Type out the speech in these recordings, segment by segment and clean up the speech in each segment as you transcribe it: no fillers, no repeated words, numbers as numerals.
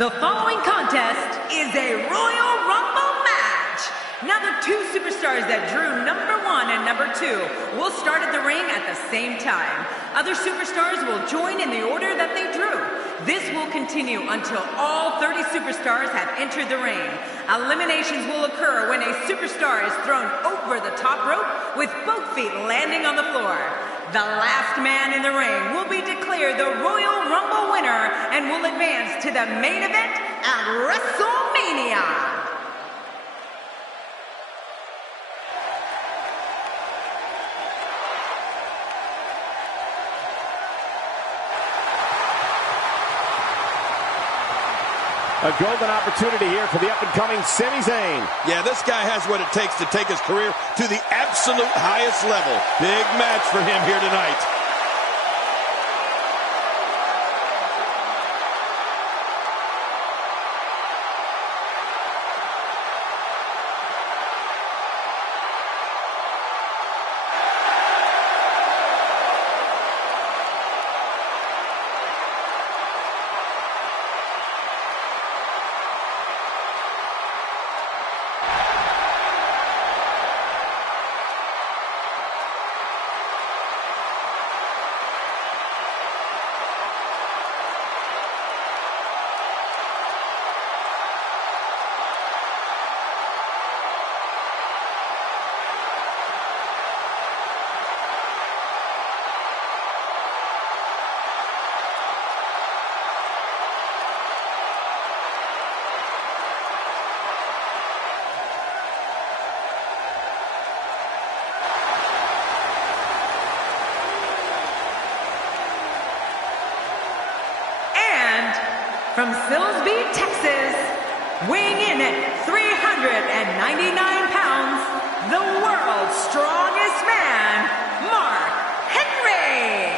The following contest is a Royal Rumble match. Now the two superstars that drew number 1 and number 2 will start at the ring at the same time. Other superstars will join in the order that they drew. This will continue until all 30 superstars have entered the ring. Eliminations will occur when a superstar is thrown over the top rope with both feet landing on the floor. The last man in the ring will be declared the Royal Rumble winner and will advance to the main event at WrestleMania. A golden opportunity here for the up-and-coming Sami Zayn. Yeah, this guy has what it takes to take his career to the absolute highest level. Big match for him here tonight. From Silsbee, Texas, weighing in at 399 pounds, the world's strongest man, Mark Henry.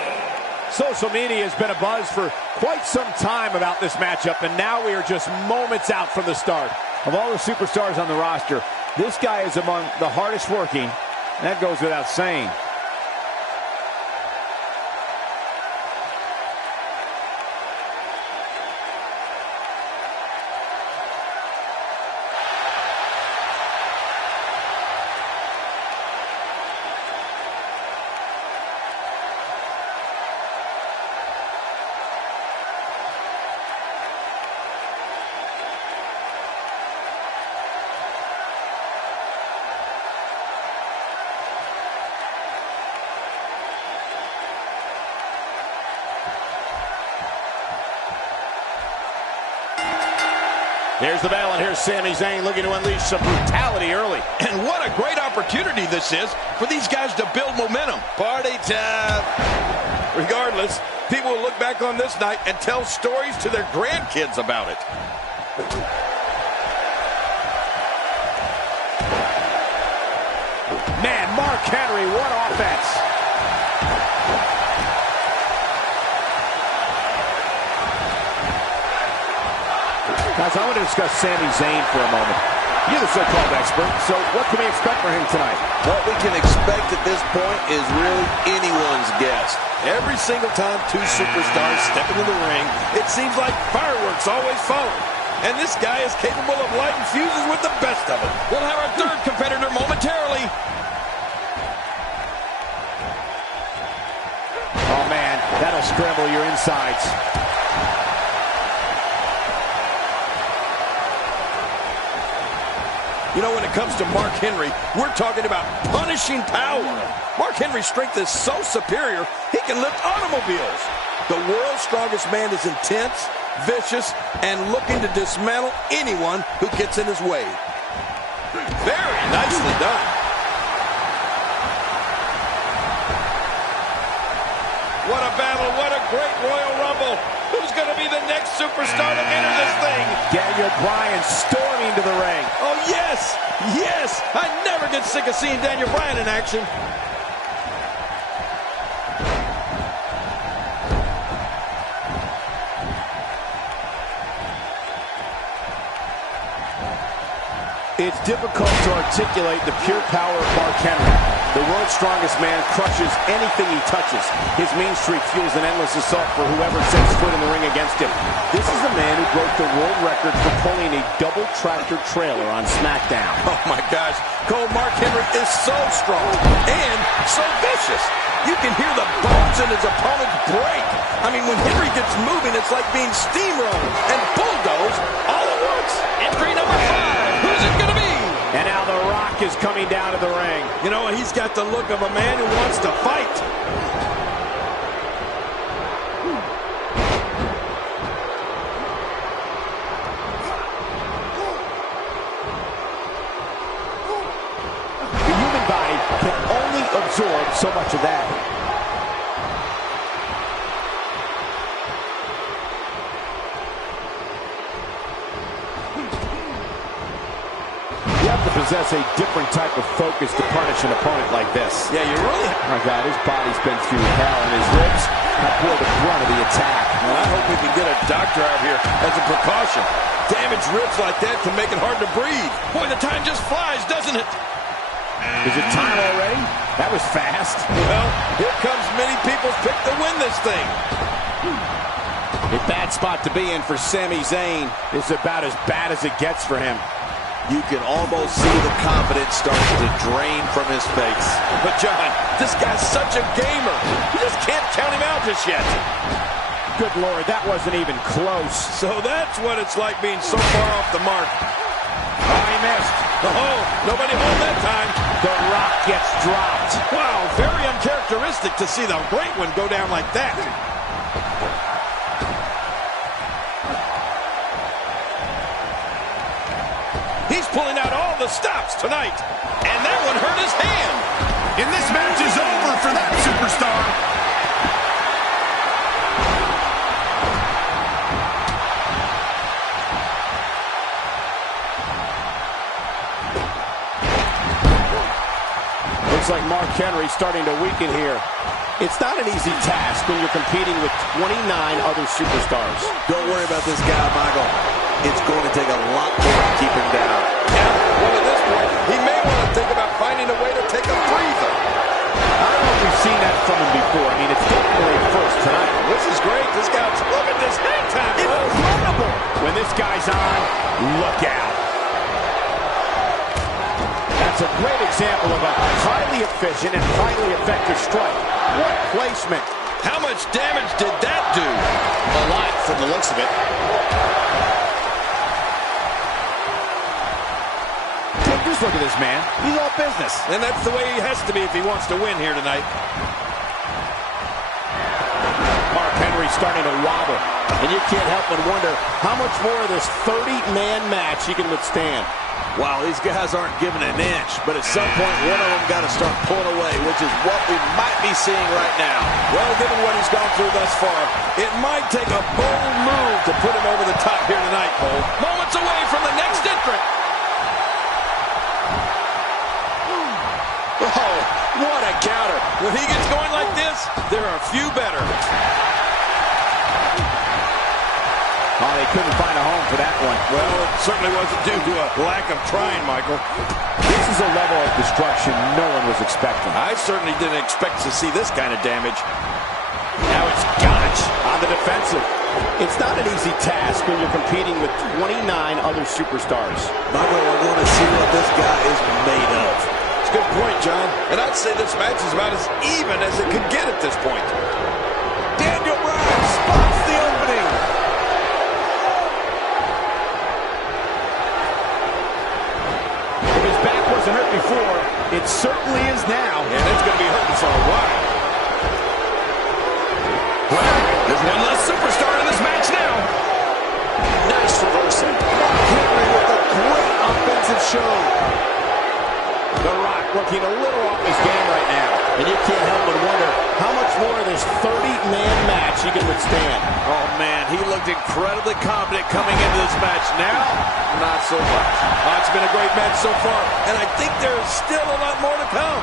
Social media has been abuzz for quite some time about this matchup, and now we are just moments out from the start. Of all the superstars on the roster, this guy is among the hardest working, and that goes without saying. Here's the bell, and here's Sami Zayn looking to unleash some brutality early. And what a great opportunity this is for these guys to build momentum. Party time. Regardless, people will look back on this night and tell stories to their grandkids about it. Man, Mark Henry, what offense. Guys, I want to discuss Sami Zayn for a moment. You're the so-called expert, so what can we expect from him tonight? What we can expect at this point is really anyone's guess. Every single time two superstars step into the ring, it seems like fireworks always follow. And this guy is capable of lighting fuses with the best of them. We'll have our third competitor momentarily. Oh, man, that'll scramble your insides. You know, when it comes to Mark Henry, we're talking about punishing power. Mark Henry's strength is so superior, he can lift automobiles. The world's strongest man is intense, vicious, and looking to dismantle anyone who gets in his way. Very nicely done. What a battle, what a great Royal Rumble. Who's going to be the next superstar to enter this thing? Daniel Bryan storming to the ring. Oh, yes! Yes! I never get sick of seeing Daniel Bryan in action. It's difficult to articulate the pure power of Mark Henry. The world's strongest man crushes anything he touches. His mean streak fuels an endless assault for whoever sets foot in the ring against him. This is the man who broke the world record for pulling a double tractor trailer on SmackDown. Oh my gosh, Cole, Mark Henry is so strong and so vicious. You can hear the bones in his opponent break. I mean, when Henry gets moving, it's like being steamrolled and bulldozed all at once. Entry number 5. Who's it going to be? And now The Rock is coming down to the ring. You know, he's got the look of a man who wants to fight. The human body can only absorb so much of that. You have to possess a different type of focus to punish an opponent like this. Yeah, you really... Oh my God, his body's been through hell, and his ribs have bore the brunt of the attack. Well, I hope we can get a doctor out here as a precaution. Damaged ribs like that can make it hard to breathe. Boy, the time just flies, doesn't it? Is it time already? That was fast. Well, here comes many people's pick to win this thing. A bad spot to be in for Sami Zayn. It's about as bad as it gets for him. You can almost see the confidence starting to drain from his face. But, John, this guy's such a gamer. You just can't count him out just yet. Good Lord, that wasn't even close. So that's what it's like being so far off the mark. Oh, he missed. Oh, nobody home that time. The Rock gets dropped. Wow, very uncharacteristic to see the great one go down like that. He's pulling out all the stops tonight. And that one hurt his hand. And this match is over for that superstar. Looks like Mark Henry's starting to weaken here. It's not an easy task when you're competing with 29 other superstars. Don't worry about this guy, Michael. It's going to take a lot more to keep him down. Yeah, well, at this point, he may want to think about finding a way to take a breather. I don't know if we've seen that from him before. I mean, it's definitely a first tonight. This is great. This guy's, look at this hang time. Incredible. When this guy's on, look out. That's a great example of a highly efficient and highly effective strike. What placement. How much damage did that do? A lot from the looks of it. Just look at this man. He's all business. And that's the way he has to be if he wants to win here tonight. Mark Henry starting to wobble. And you can't help but wonder how much more of this 30-man match he can withstand. Wow, these guys aren't giving an inch, but at some point, one of them got to start pulling away, which is what we might be seeing right now. Well, given what he's gone through thus far, it might take a bold move to put him over the top here tonight, Cole. Moments away from the next entrant. Oh, what a counter. When he gets going like this, there are a few better. Oh, they couldn't find a home for that one. Well, it certainly wasn't due to a lack of trying, Michael. This is a level of destruction no one was expecting. I certainly didn't expect to see this kind of damage. Now it's Gotch on the defensive. It's not an easy task when you're competing with 29 other superstars. Michael, I want to see what this guy is made of. It's a good point, John. And I'd say this match is about as even as it could get at this point. Daniel Bryan spots the opening. If his back wasn't hurt before, it certainly is now. And it's going to be hurting for a while. Well, there's one less superstar in this match now. Nice reversal. Mark Henry with a great offensive show. The Rock looking a little off his game right now. And you can't help but wonder how much more of this 30-man match he can withstand. Oh, man, he looked incredibly confident coming into this match. Now, not so much. It's been a great match so far, and I think there's still a lot more to come.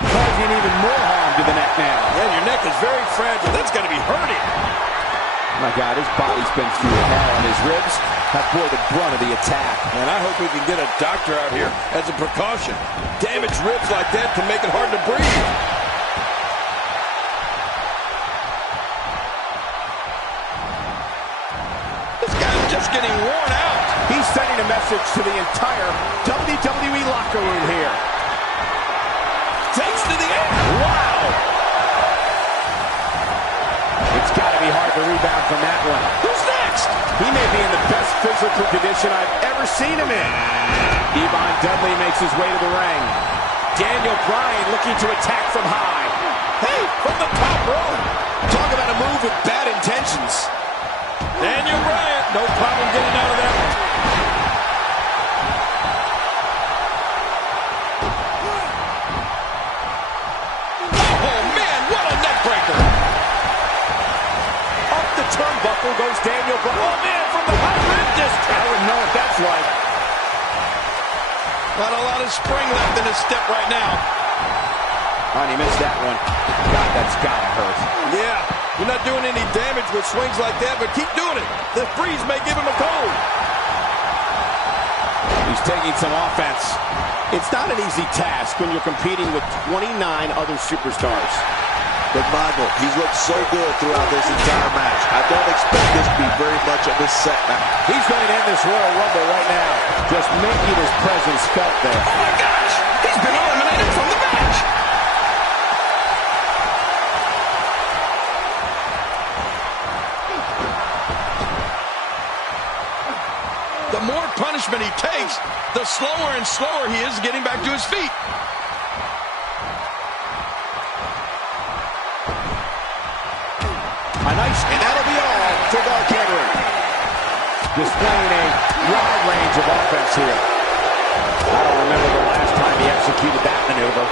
Causing even more harm to the neck now. Yeah, your neck is very fragile. That's got to be hurting. My God, his body's been through hell, and his ribs have bore the brunt of the attack. And I hope we can get a doctor out here as a precaution. Damaged ribs like that can make it hard to breathe. This guy's just getting worn out. He's sending a message to the entire WWE locker room here. Takes to the air. Wow! It's got to be hard to rebound from that one. Who's next? He may be in the best physical condition I've ever seen him in. Devon Dudley makes his way to the ring. Daniel Bryan looking to attack from high. Hey, from the top row. Talk about a move with bad intentions. Daniel Bryan, no problem getting out of that one. Oh, man, what a neck breaker. Up the turnbuckle goes Daniel Bryan. Oh, man, from the high rib district. I wouldn't know what that's like. Not a lot of spring left in his step right now. Oh, and he missed that one. God, that's gotta hurt. Yeah, you're not doing any damage with swings like that, but keep doing it. The freeze may give him a cold. He's taking some offense. It's not an easy task when you're competing with 29 other superstars. But Michael, he's looked so good throughout this entire match. I don't expect this to be very much of a setback. He's going to end this Royal Rumble right now, just making his presence felt there. Oh my gosh, he's been eliminated from the match. The more punishment he takes, the slower and slower he is getting back to his feet. And that'll be all for Mark Henry. Displaying a wide range of offense here. I don't remember the last time he executed that maneuver.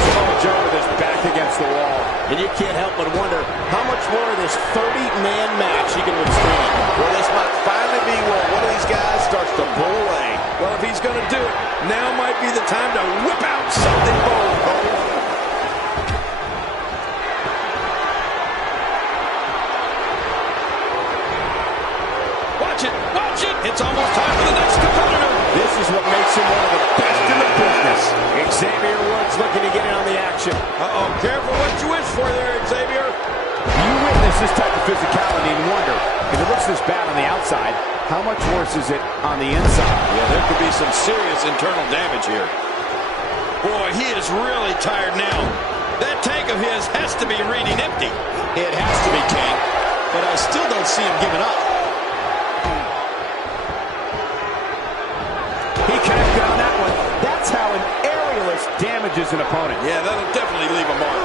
Samoa Joe with his back against the wall. And you can't help but wonder how much more of this 30-man match he can withstand. Well, this might finally be where one of these guys starts to pull away. Well, if he's going to do it, now might be the time to whip out something bold, Cole. Watch it. It's almost time for the next competitor. This is what makes him one of the best in the business. Xavier Woods looking to get in on the action. Uh-oh, careful what you wish for there, Xavier. You witness this type of physicality and wonder, if it looks this bad on the outside, how much worse is it on the inside? Yeah, there could be some serious internal damage here. Boy, he is really tired now. That tank of his has to be reading empty. It has to be, King. But I still don't see him giving up. He connected on that one. That's how an aerialist damages an opponent. Yeah, that'll definitely leave a mark.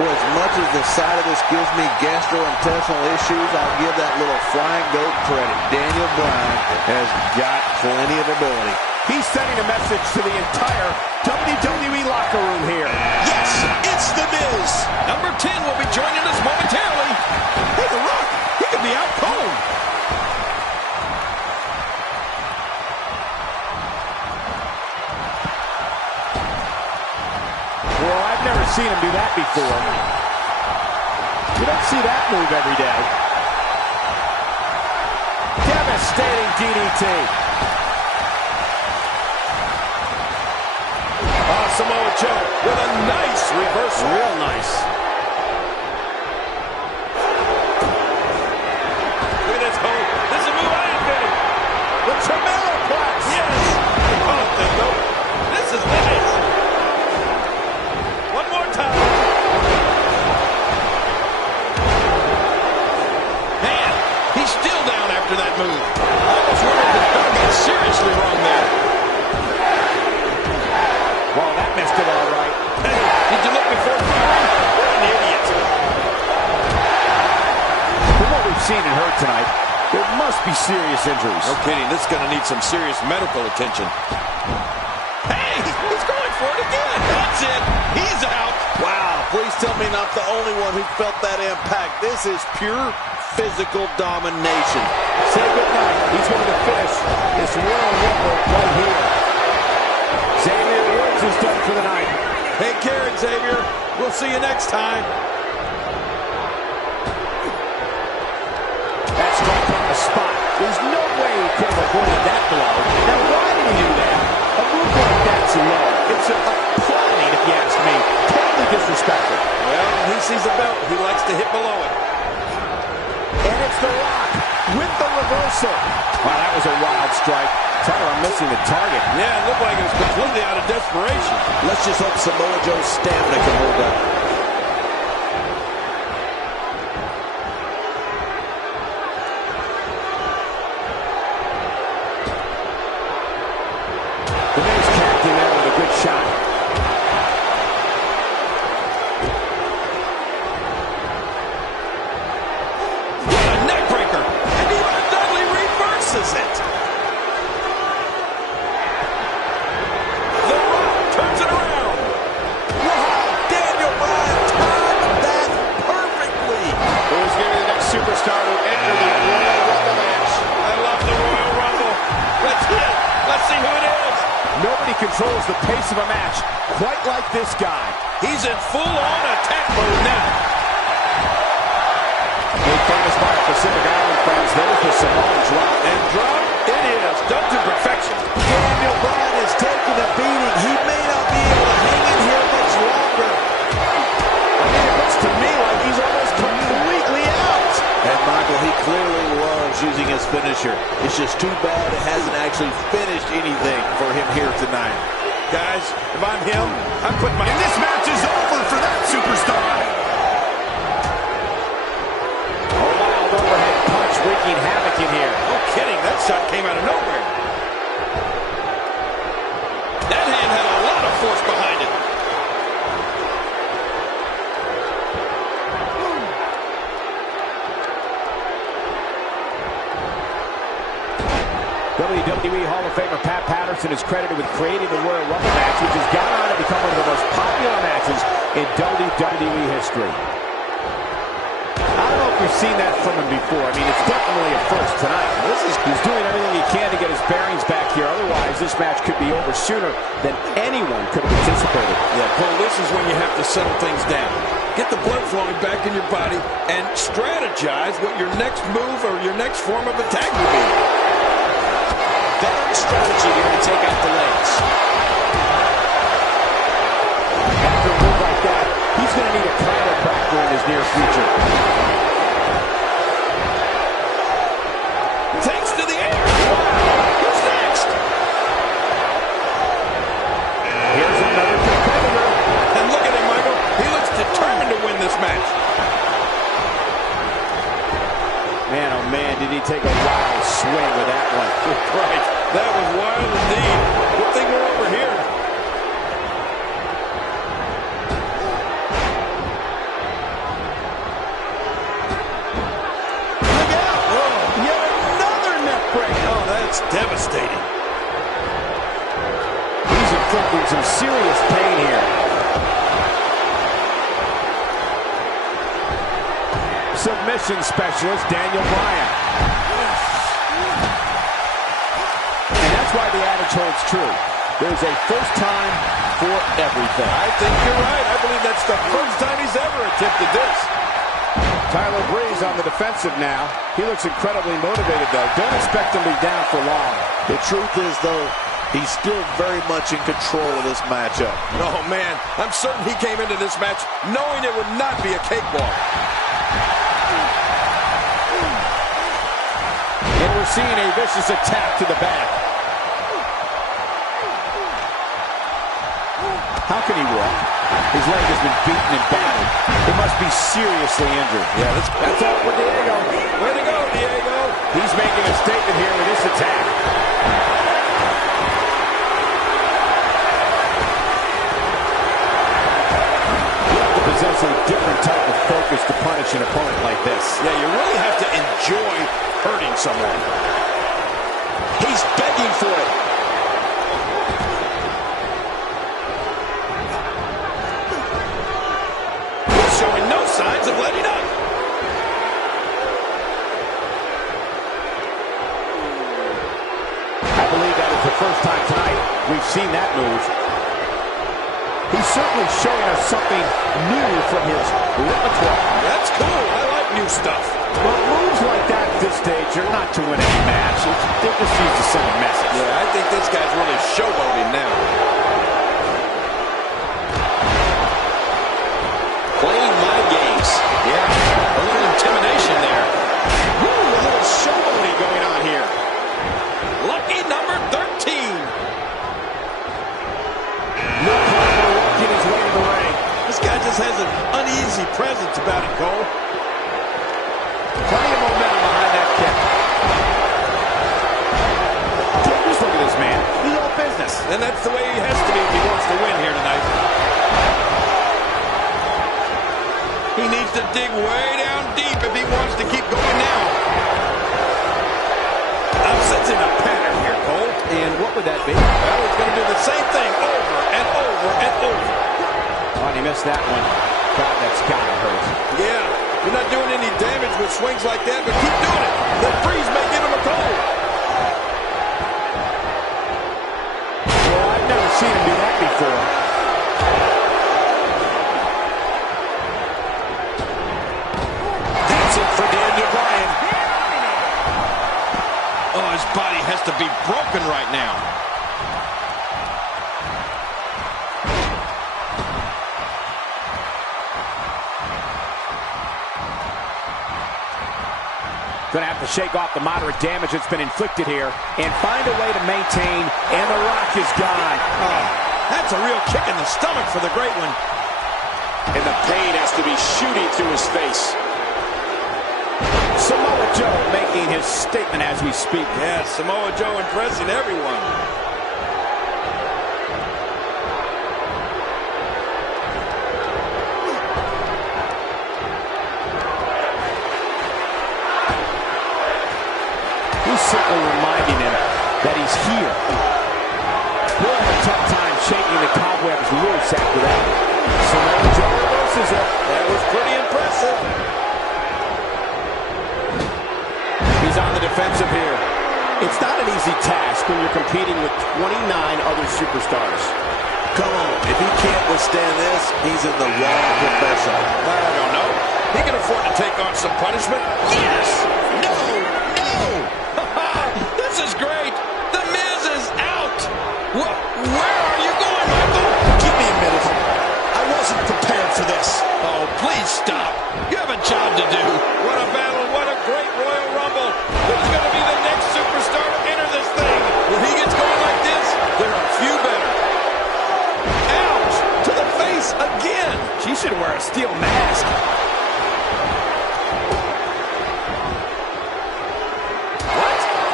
Well, as much as the side of this gives me gastrointestinal issues, I'll give that little flying goat credit. Daniel Bryan has got plenty of ability. He's sending a message to the entire WWE locker room here. Yes, it's The Miz. Number 10 will be joining us momentarily. Hey, The Rock, he could be out cold. Well, I've never seen him do that before. You don't see that move every day. Devastating DDT. Samoa Joe with a nice reversal. Real nice. Look at this hold. This is a move I invented. The Tremelloplex. Yes. Oh, this is nice. One more time. Man, he's still down after that move. I almost wondered if his bell got seriously wrong there. Well, that missed it all right. Hey, did you look before firing? What an idiot. From what we've seen and heard tonight, there must be serious injuries. No kidding. This is going to need some serious medical attention. Hey, he's going for it again. That's it. He's out. Wow, please tell me not the only one who felt that impact. This is pure physical domination. Say goodnight. He's going to finish this Royal Rumble right here. Xavier Woods is done for the night. Take care, Xavier. We'll see you next time. blow. Now, why did he do that? A move like that's low. It's appalling, if you ask me. Totally disrespectful. Well, when he sees the belt, he likes to hit below it. And it's The Rock with the reversal. Wow, that was a wild strike. Tell her I'm missing the target. Yeah, it looked like it was completely out of desperation. Let's just hope Samoa Joe's stamina can hold up. The Miz connecting there with a good shot. What a neck breaker! And even Dudley reverses it. The Rock turns it around. Wow, Daniel Bryan timed that perfectly. Who's going to be the next superstar to enter the Royal Rumble match? I love the Royal Rumble. Let's hit it. Let's see who it is. Nobody controls the pace of a match quite like this guy. He's in full-on attack mode now. Made famous by our Pacific Island friends. There's the Samoan drop. And drop it is. Done to perfection. Daniel Bryan is taking a beating. He may not be able to hang in here much longer. I mean, it looks to me like he's almost completely out. And Michael, he clearly loves using his finisher. It's just too bad it hasn't actually finished anything for him here tonight. Guys, if I'm him, I'm putting my... And this match is over for that superstar. A wild overhead punch wreaking havoc in here. No kidding, that shot came out of nowhere. That hand had a lot of force behind it. WWE Hall of Famer Pat Patterson is credited with creating the Royal Rumble match, which has gone on to become one of the most popular matches in WWE history. I don't know if we've seen that from him before. I mean, it's definitely a first tonight. He's doing everything he can to get his bearings back here. Otherwise, this match could be over sooner than anyone could have anticipated. Yeah, Cole, this is when you have to settle things down. Get the blood flowing back in your body and strategize what your next move or your next form of attack will be. Veteran strategy here to take out the legs. After a move like that, he's going to need a chiropractor in his near future. Takes to the air. Wow. Who's next? Here's another competitor. And look at him, Michael. He looks determined to win this match. Man, oh man, did he take a wild swing with that one. Right. That was wild indeed. Good thing we're over here. Look out. Oh, yet another neck break. Oh, that's devastating. He's inflicting some serious pain here. Submission specialist Daniel Bryan. And that's why the adage holds true. There's a first time for everything. I think you're right. I believe that's the first time he's ever attempted this. Tyler Breeze on the defensive now. He looks incredibly motivated, though. Don't expect him to be down for long. The truth is, though, he's still very much in control of this matchup. Oh, man. I'm certain he came into this match knowing it would not be a cakewalk. And we're seeing a vicious attack to the back. How can he walk? His leg has been beaten and battered. It must be seriously injured. Yeah, that's all for Diego. Way to go, Diego. He's making a statement here with this attack. You have to possess a different type of focus to punish an opponent like this. Yeah, you really have to enjoy hurting someone. He's begging for it. He's showing no signs of letting up. I believe that is the first time tonight we've seen that move. He's certainly showing us something new from his repertoire. That's cool. I like new stuff. But moves like that this stage, you're not to win any match. They're just used to send a message. Yeah, I think this guy's really showboating now. Playing my games. Yeah, a little intimidation there. Woo, a little showboating going on here. Lucky number 13. Luke Harper working his way to the ring. This guy just has an uneasy presence about him, Cole. Plenty of momentum behind that kick. Just look at this man. He's all business. And that's the way he has to be if he wants to win here tonight. He needs to dig way down deep if he wants to keep going now. I'm sensing a pattern here, Cole. And what would that be? Well, he's going to do the same thing over and over and over. Oh, and he missed that one. God, that's gotta hurt. Yeah, you're not doing any damage with swings like that, but keep doing it. The freeze may give him a cold. Well, I've never seen him do that before. That's it for Daniel Bryan. Oh, his body has to be broken right now. Going to have to shake off the moderate damage that's been inflicted here and find a way to maintain, and The Rock is gone. Oh, that's a real kick in the stomach for the Great One. And the pain has to be shooting through his face. Samoa Joe making his statement as we speak. Yeah, Samoa Joe impressing everyone. Simply reminding him that he's here. He'll have a tough time shaking the cobwebs loose after that. Samoa Joe reverses it. That was pretty impressive. He's on the defensive here. It's not an easy task when you're competing with 29 other superstars. Come on, if he can't withstand this, he's in the wrong profession. I don't know. He can afford to take on some punishment. Yes! No! This is great! The Miz is out! Where are you going, Michael? Give me a minute. I wasn't prepared for this. Oh, please stop. You have a job to do. What a battle. What a great Royal Rumble. Who's going to be the next superstar to enter this thing? When he gets going like this, there are few better. Ouch! To the face again. She should wear a steel mask.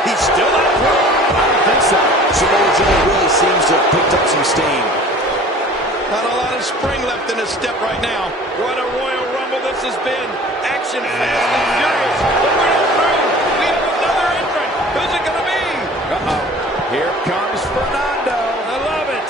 He's still out there? I don't think so. Samoa Joe really seems to have picked up some steam. Not a lot of spring left in his step right now. What a Royal Rumble this has been. Action fast and furious. But we're not through. We have another entrant. Who's it going to be? Uh-oh. Here comes Fernando. I love it.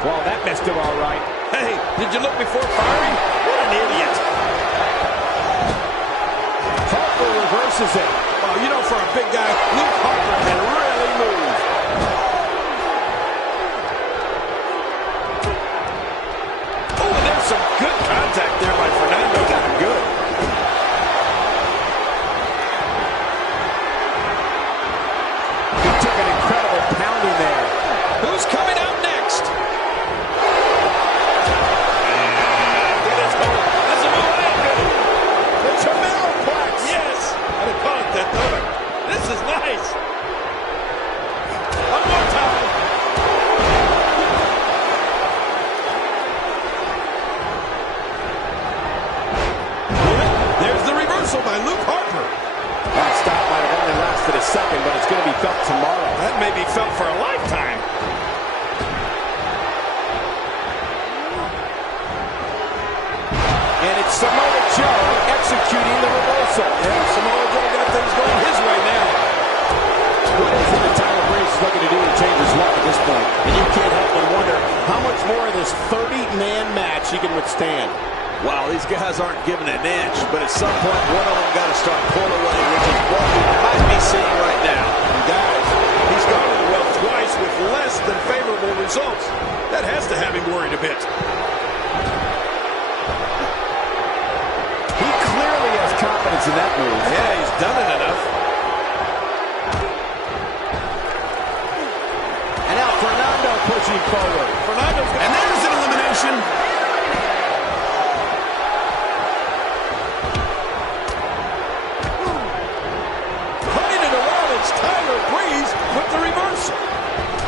Well, that missed him all right. Hey, did you look before firing? What an idiot. Harper reverses it. Oh, you know, for a big guy, Luke Harper can really move. Oh, and there's some good contact there by Fernando. Good. He took an incredible pounding there. Who's coming out next? This is nice. One more time. There's the reversal by Luke Harper. That stop might have only lasted a second, but it's going to be felt tomorrow. That may be felt for a lifetime. And it's Samoa Joe executing the reversal. Yeah, Samoa Joe got things going his way now. What do you think the Tyler Breeze is looking to do to change his luck at this point? And you can't help but wonder how much more of this 30-man match he can withstand. Wow, these guys aren't giving an inch, but at some point, one of them got to start pulling away, which is what we might be seeing right now. Guys, he's gone to the well twice with less than favorable results. That has to have him worried a bit. He clearly has confidence in that move. Yeah, he's done it enough. And now Fernando pushing forward. And there's an elimination. Putting it around, it's Tyler Breeze with the reversal.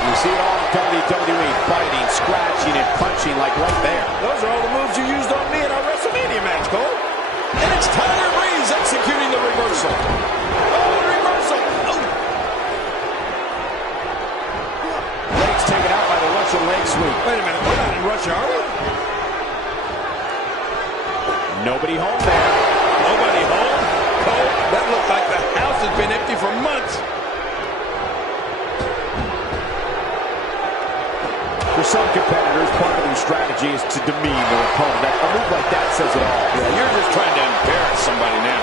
You see it all in WWE, fighting, scratching, and punching like right there. Those are all the moves you used on me in our WrestleMania match, Cole. And it's Tyler Breeze executing the reversal. Oh, the reversal. Oh. Legs taken out by the Russian leg sweep. Wait a minute, we're not in Russia, are we? Nobody home there. Nobody home? Cole, that looked like the house has been empty for months. For some competitors, part of their strategy is to demean their opponent. A move like that says it all. Yeah, you're just trying to embarrass somebody now.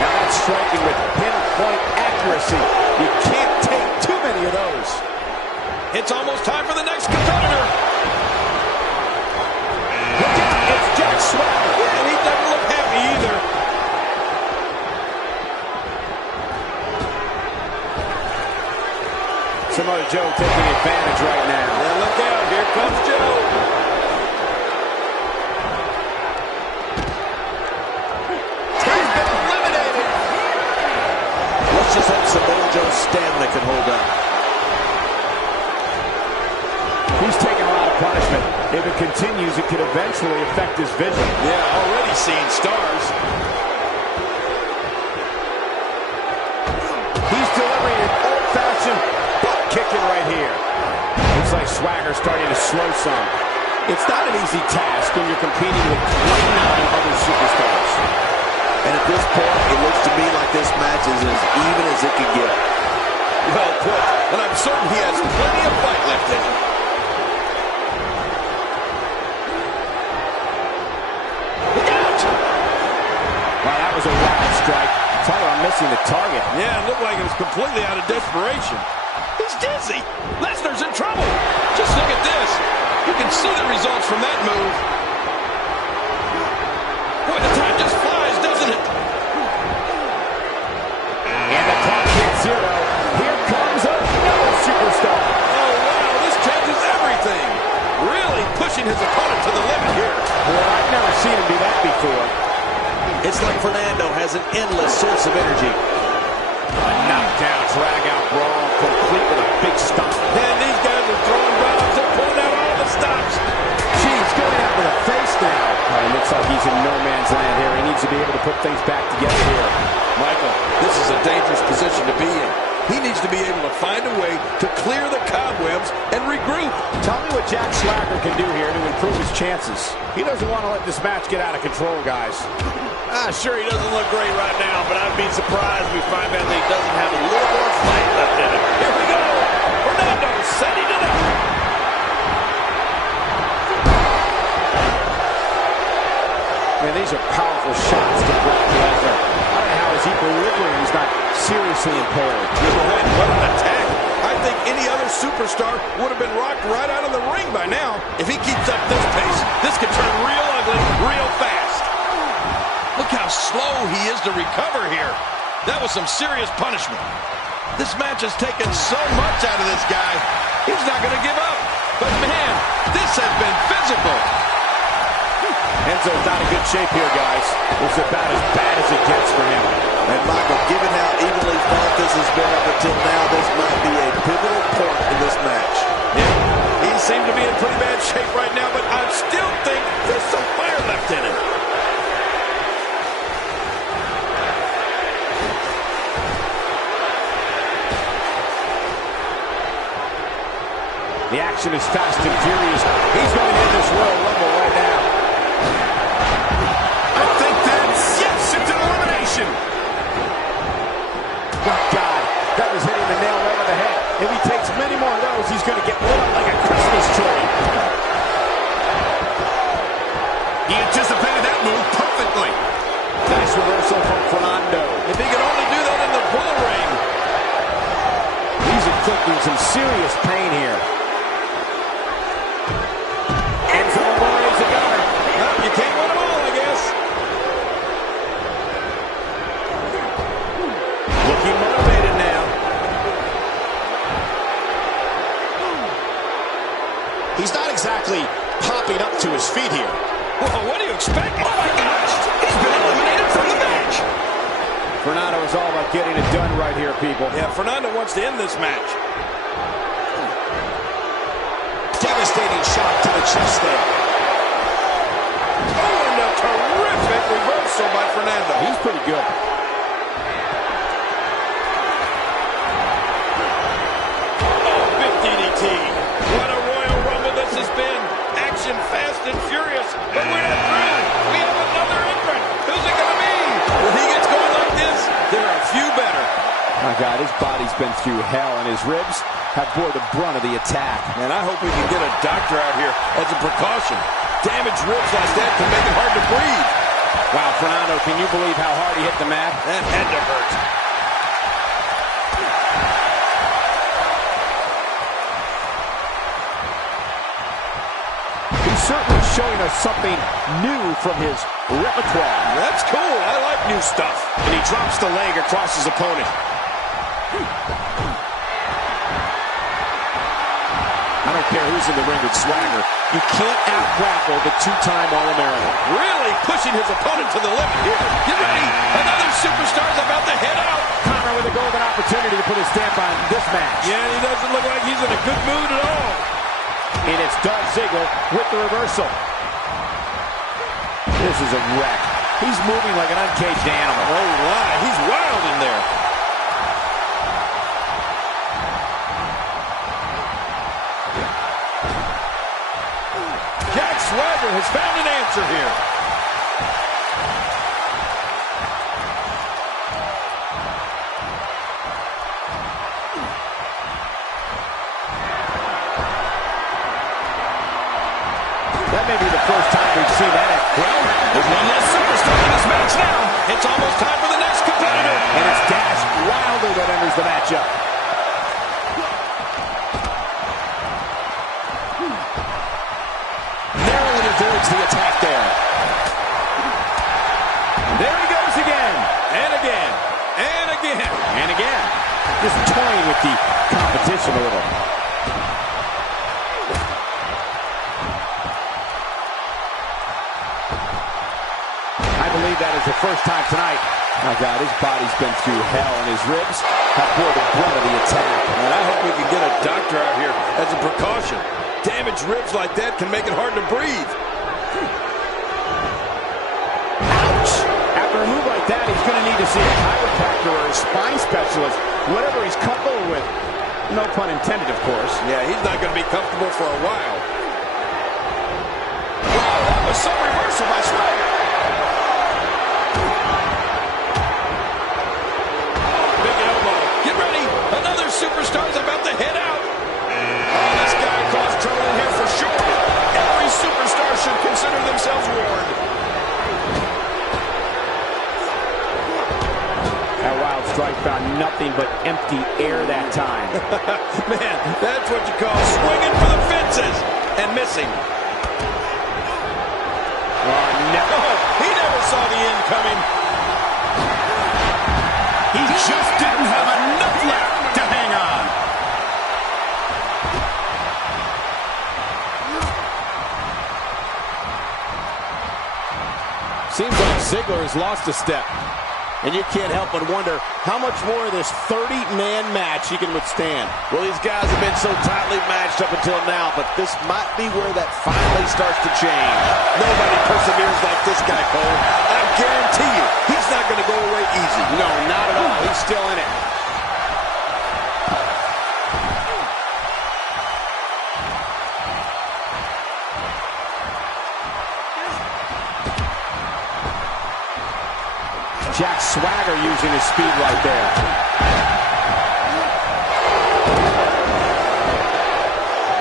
Now that's striking with pinpoint accuracy. You can't take too many of those. It's almost time for the next competitor. Look out, it's Jack Swagger. Yeah, and he doesn't look happy either. Samoa Joe taking advantage right now. Yeah, look out, here comes Joe. He's been eliminated. Let's just hope Samoa Joe's stamina can hold up. He's taking a lot of punishment. If it continues, it could eventually affect his vision. Yeah, already seeing stars. He's delivering an old-fashioned butt kicking right here. Looks like Swagger starting to slow some. It's not an easy task when you're competing with 29 other superstars. And at this point, it looks to me like this match is as even as it can get. Well put. And I'm certain he has plenty of fight left in him. Look out! Wow, that was a wild strike. Tyler missing the target. Yeah, it looked like it was completely out of desperation. He's dizzy. Lesnar's in trouble. Just look at this. You can see the results from that move. Boy, the time just flies, doesn't it? And the clock hits zero. Here comes another superstar. Oh, wow, this changes everything. Really pushing his opponent to the limit here. Well, I've never seen him do that before. It's like Fernando has an endless source of energy. A knockdown, drag-out brawl, complete with a big stomp. Man, these guys are throwing bombs. They're pulling out all the stops. He's going out with a face now. It looks like he's in no man's land here. He needs to be able to put things back together here. Michael, this is a dangerous position to be in. He needs to be able to find a way to clear the cobwebs and regroup. Tell me what Jack Swagger can do here to improve his chances. He doesn't want to let this match get out of control, guys. Sure, he doesn't look great right now, but I'd be surprised if we find out that he doesn't have a little more fight left in him. Here we go. Fernando setting it up. Man, these are powerful shots to Brock Lesnar. I don't know how his equilibrium is not seriously impaired. What an attack. I think any other superstar would have been rocked right out of the ring by now. If he keeps up this pace, this could turn real ugly real fast. Look how slow he is to recover here. That was some serious punishment. This match has taken so much out of this guy. He's not going to give up. But man, this has been physical. Enzo's not in good shape here, guys. It's about as bad as it gets for him. And Michael, given how evenly fought this has been up until now, this might be a pivotal point in this match. Yeah, he seemed to be in pretty bad shape right now, but I still think there's some fire left in him. The action is fast and furious. He's going in this Royal Rumble right now. I think that's, yes, it's an elimination. Oh, God, that was hitting the nail right on the head. If he takes many more of those, he's going to get lit up like a Christmas tree. He anticipated that move perfectly. Nice reversal from Fernando. If he could only do that in the bull ring. He's inflicting some He's not exactly popping up to his feet here. Whoa, what do you expect? Oh, my gosh! He's been eliminated from the match. Fernando is all about getting it done right here, people. Yeah, Fernando wants to end this match. Devastating shot to the chest there. Oh, and a terrific reversal by Fernando. He's pretty good. Oh, big DDT. What a Royal Rumble this has been. Action fast and furious. But we're not through. We have another entrant. Who's it going to be? When he gets going like this, there are a few better. My God, his body's been through hell, and his ribs have bore the brunt of the attack. And I hope we can get a doctor out here as a precaution. Damaged ribs like that can make it hard to breathe. Wow, Fernando, can you believe how hard he hit the mat? That had to hurt. He's certainly showing us something new from his repertoire. That's cool. I like new stuff. And he drops the leg across his opponent. I don't care who's in the ring with Swagger. You can't out-grapple the two-time All-American. Really pushing his opponent to the limit here. Get ready. Another superstar's about to head out. Connor with a golden opportunity to put a stamp on this match. Yeah, he doesn't look like he's in a good mood at all. And it's Dolph Ziggler with the reversal. This is a wreck. He's moving like an uncaged animal. Oh, my. He's wild in there. Jack Swagger has found an answer here. That may be the first time we've seen that. Well, there's one less superstar in this match now. It's almost time for the next competitor. And it's Dash Wilder that enters the matchup. Narrowly avoids the attack there. There he goes again. And again. And again. And again. Just toying with the competition a little. I believe that is the first time tonight. My God, his body's been through hell, and his ribs have bore the brunt of the attack. And I hope we can get a doctor out here as a precaution. Damaged ribs like that can make it hard to breathe. Ouch! After a move like that, he's going to need to see a chiropractor or a spine specialist, whatever he's comfortable with. No pun intended, of course. Yeah, he's not going to be comfortable for a while. Wow, that was some reversal by Swagger. Big elbow. Get ready. Another superstar's about to head out. Oh, this guy caused trouble in here for sure. Every superstar should consider themselves warned. That wild strike found nothing but empty air that time. Man, that's what you call swinging for the fences and missing. Oh, no. Oh, he never saw the end coming. He just didn't have enough left to hang on. Seems like Ziggler has lost a step. And you can't help but wonder how much more of this 30-man match he can withstand. Well, these guys have been so tightly matched up until now, but this might be where that finally starts to change. Nobody perseveres like this guy, Cole. I guarantee you, he's not going to go away easy. No, not at all. He's still in it. Jack Swagger using his speed right there.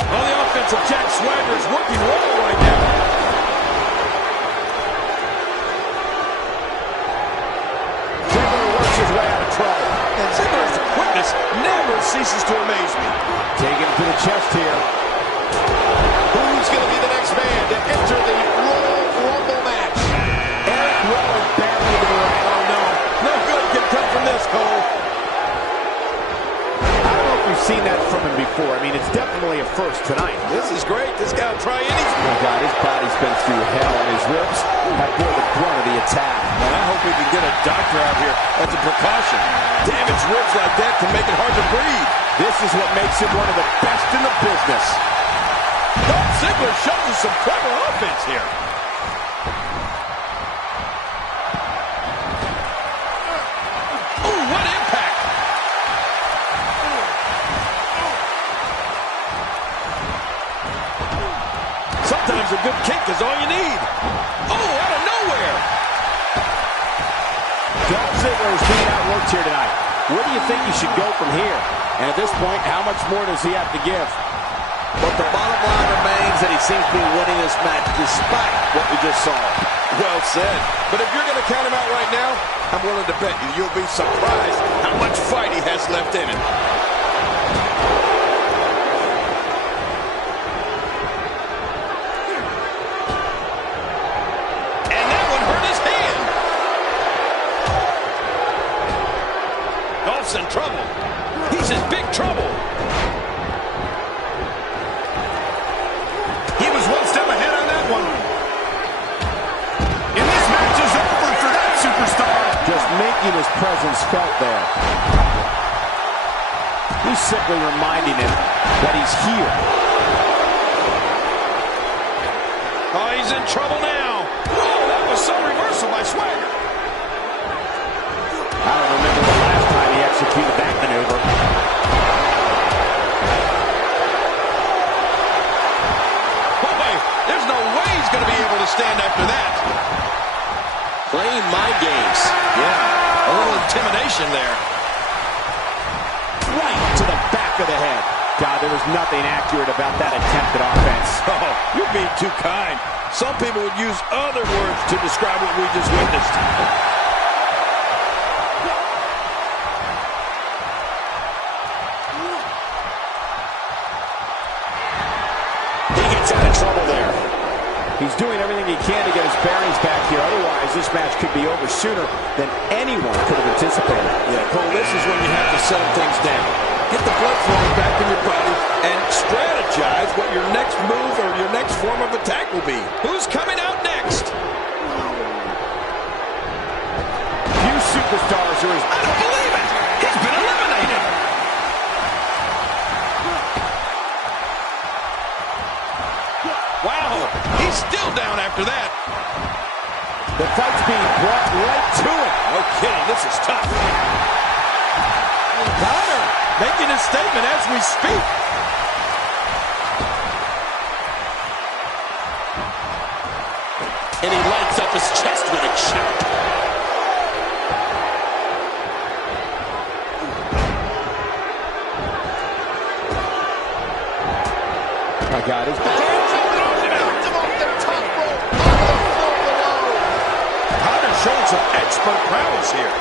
Well, the offense of Jack Swagger is working well right now. Ziggler works his way out of trouble. And Ziggler's quickness never ceases to amaze me. Taking it to the chest here. Who's going to be the next man to enter the Royal Rumble match? Eric Rowan barely to the right. Oh, no. No good can come from this, Cole. I don't know if we've seen that from him before. I mean, it's definitely a first tonight. This is great. This guy will try anything. Oh, God, his body's been through hell, and his ribs have bore the brunt of the attack. And I hope we can get a doctor out here as a precaution. Damaged ribs like that can make it hard to breathe. This is what makes him one of the best in the business. Dolph Ziggler shows us some clever offense here. Ooh, what impact! Sometimes a good kick is all you need. Oh, out of nowhere! Dolph Ziggler is being outworked here tonight. Where do you think he should go from here? And at this point, how much more does he have to give? But the bottom line remains that he seems to be winning this match despite what we just saw. Well said. But if you're going to count him out right now, I'm willing to bet you'll be surprised how much fight he has left in him. And that one hurt his hand. Dolph's in trouble. He's in big trouble. He was one step ahead on that one. And this match is over for that superstar. Just making his presence felt there. He's simply reminding him that he's here. Oh, he's in trouble now. Oh, that was some reversal by Swagger. I don't remember the last time he executed that maneuver. Boy, there's no way he's going to be able to stand after that. Playing my games. Yeah, a little intimidation there. Right to the back of the head. God, there was nothing accurate about that attempted offense. Oh, you're being too kind. Some people would use other words to describe what we just witnessed. He gets out of trouble there. He's doing everything he can to get his bearings back here. Otherwise, this match could be over sooner than anyone could have anticipated. Yeah, Cole, this is when you have to settle things down. Get the blood flowing back in your body and strategize what your next move or your next form of attack will be. Who's coming out next? Few superstars are as... I don't believe it! He's been eliminated! Wow, he's still down after that. The fight's being brought right to it. No kidding, this is tough. Connor making his statement as we speak. And he lights up his chest with a shout. My God, his... Showing some expert prowess here.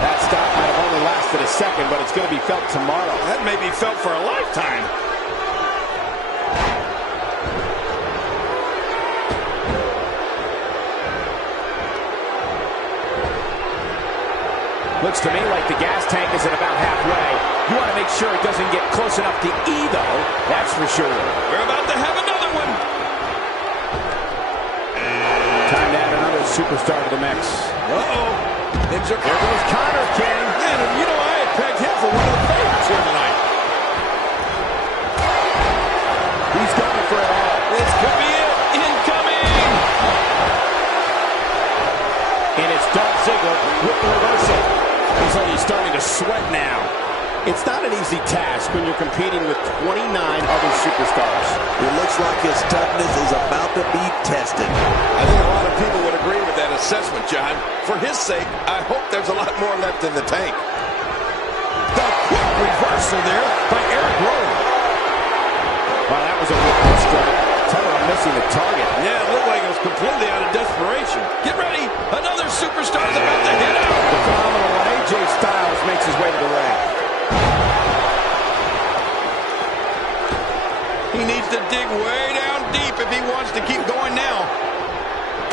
That stop might have only lasted a second, but it's going to be felt tomorrow. That may be felt for a lifetime. Looks to me like the gas tank is at about halfway. You want to make sure it doesn't get close enough to E, though. That's for sure. We're about to have another one. Time to add another superstar to the mix. Uh-oh. There goes Connor, King. Man, you know, I had pegged him for one of the favorites here tonight. He's going for it all. This could be it. Incoming. And it's Dolph Ziggler with the reversal. He's only starting to sweat now. It's not an easy task when you're competing with 29 other superstars. It looks like his toughness is about to be tested. I think a lot of people would agree with that assessment, John. For his sake, I hope there's a lot more left in the tank. The quick reversal there by Eric Rowan. Wow, that was a wicked strike. Tell her I'm missing the target. Yeah, it looked like it was completely out of desperation. Get ready. Another superstar's about to hit out. The phenomenal one, AJ Styles makes his way to the ring. He needs to dig way down deep if he wants to keep going now.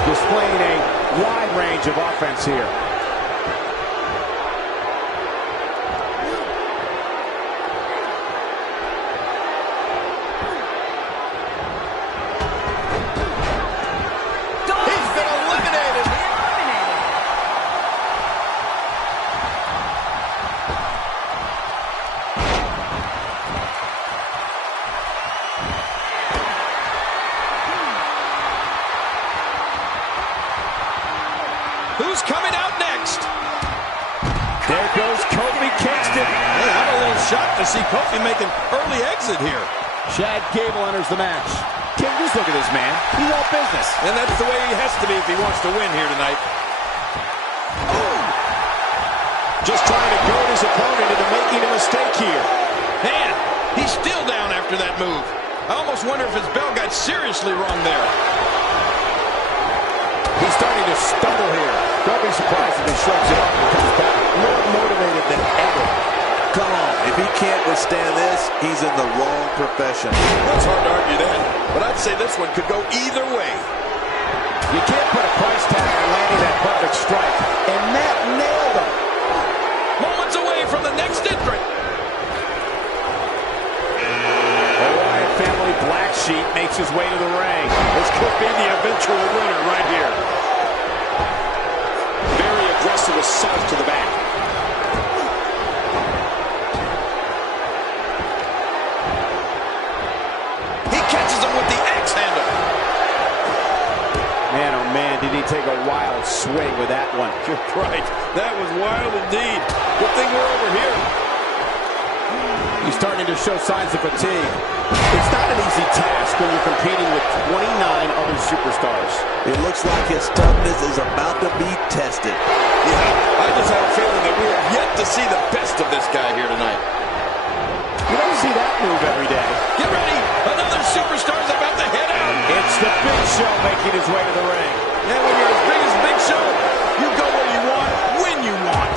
Displaying a wide range of offense here. Who's coming out next? There goes Kofi Kingston. Hey, I'm a little shocked to see Kofi make an early exit here. Chad Gable enters the match. King, just look at this man. He's all business. And that's the way he has to be if he wants to win here tonight. Oh. Just trying to goad his opponent into making a mistake here. Man, he's still down after that move. I almost wonder if his bell got seriously wrong there. He's starting to stumble here. Don't be surprised if he shrugs it off and comes back more motivated than ever. Come on, if he can't withstand this, he's in the wrong profession. Well, it's hard to argue that, but I'd say this one could go either way. You can't put a price tag on landing that perfect strike, and that nailed him. Moments away from the next entrant. The Wyatt family black sheep makes his way to the ring. This could be the eventual winner right here. Very aggressive assault to the back. He catches him with the axe handle. Man, oh man, did he take a wild swing with that one. You're right. That was wild indeed. Good thing we're over here. He's starting to show signs of fatigue. It's not an easy task when you're competing with 29 other superstars. It looks like his toughness is about to be tested. Yeah, I just have a feeling that we have yet to see the best of this guy here tonight. You don't see that move every day. Get ready. Another superstar's about to head out. It's the Big Show making his way to the ring. And when you're as big as Big Show, you go where you want, when you want.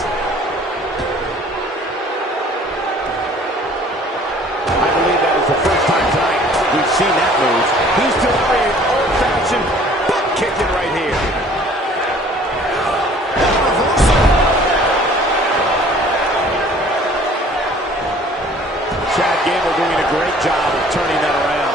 I believe that is the first time tonight we've seen that move. He's delivering an old-fashioned butt kicking right here. Chad Gable doing a great job of turning that around.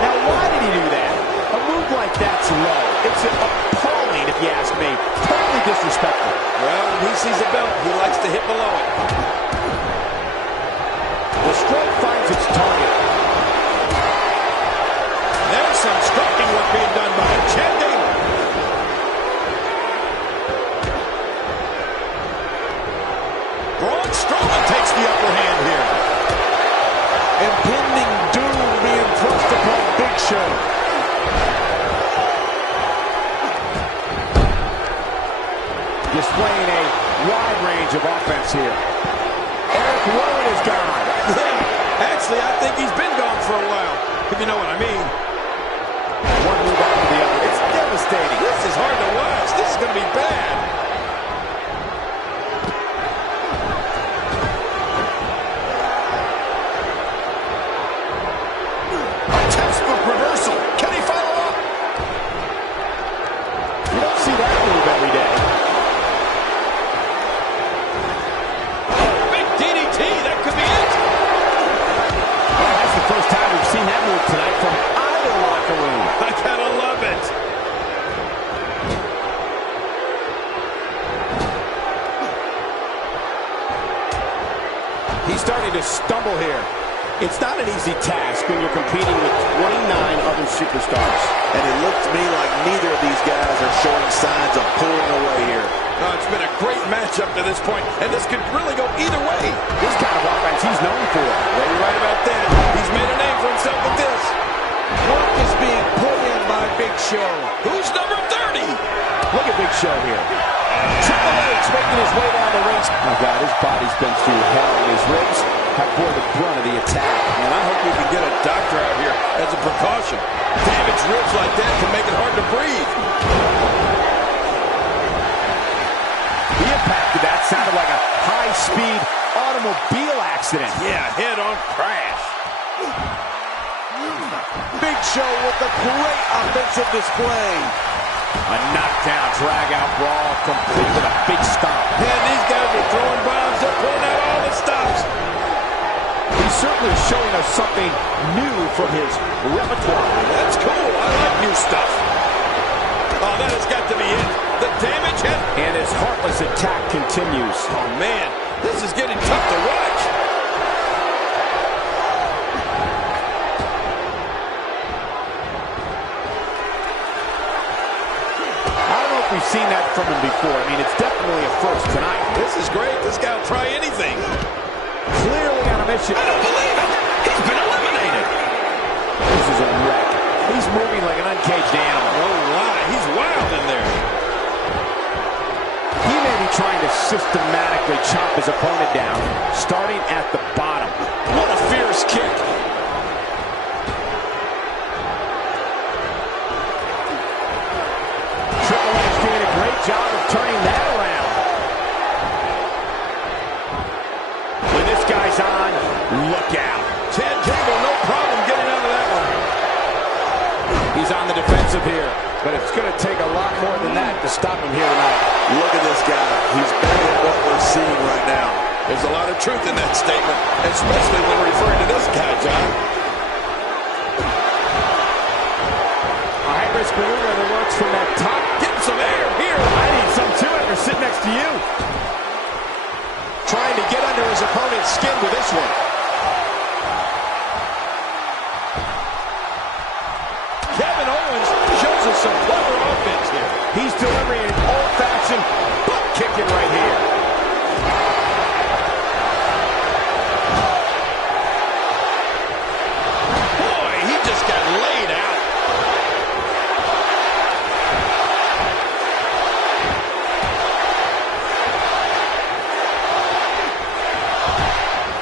Now, why did he do that? A move like that's low. It's appalling, if you ask me. Totally disrespectful. Well, when he sees a belt, he likes to hit below it. The stroke finds its target. There's some striking work being done by Chad Gable. Braun Strowman takes the upper hand here. Impending doom being thrust upon Big Show. Displaying a wide range of offense here. Eric Rowan is gone. Yeah, actually, I think he's been gone for a while, if you know what I mean. One move after the other. It's devastating. This is hard to watch. This is going to be bad. A textbook reversal. Can he follow up? You don't see that move every day. Big DDT. That could be it. Well, that's the first time we've seen that move tonight from either locker room. I gotta love it. He's starting to stumble here. It's not an easy task when you're competing with 29 other superstars. And it looks to me like neither of these guys are showing signs of pulling away here. Oh, it's been a great match up to this point, and this could really go either way. This kind of offense he's known for. Yeah, you're right about that. He's made a name for himself with this. Work is being put in by Big Show. Who's number 30? Look at Big Show here. Triple H making his way down the ring. Oh, God, his body's been through hell, and his ribs have bore the brunt of the attack. And I hope we can get a doctor out here as a precaution. Damaged ribs like that can make it hard to breathe. The impact of that sounded like a high-speed automobile accident. Yeah, head-on crash. Big Show with a great offensive display. A knockdown, drag-out brawl, complete with a big stomp. Man, these guys are throwing bombs. They're pulling out all the stops. He's certainly showing us something new from his repertoire. That's cool. I like new stuff. Oh, that has got to be it. The damage hit. And his heartless attack continues. Oh, man. This is getting tough to watch. I don't know if we've seen that from him before. I mean, it's definitely a first tonight. This is great. This guy will try anything. Clearly on a mission. I don't believe it. He's been eliminated. This is a wreck. He's moving like an uncaged animal. Oh, my. He's wild in there. He may be trying to systematically chop his opponent down, starting at the bottom. What a fierce kick. Triple H doing a great job of turning that around. When this guy's on, look out. Chad Gable, no problem getting out of that one. He's on the defensive here, but it's going to take a lot more than that to stop him here tonight. Look at this guy. He's better than what we're seeing right now. There's a lot of truth in that statement, especially when referring to this guy, John. A high-risk maneuver that works from that top. Getting some air here. I need some too after sitting next to you. Trying to get under his opponent's skin with this one. Kevin Owens shows us some clever offense here. He's delivering an old-fashioned butt kicking right here. Boy, he just got laid out.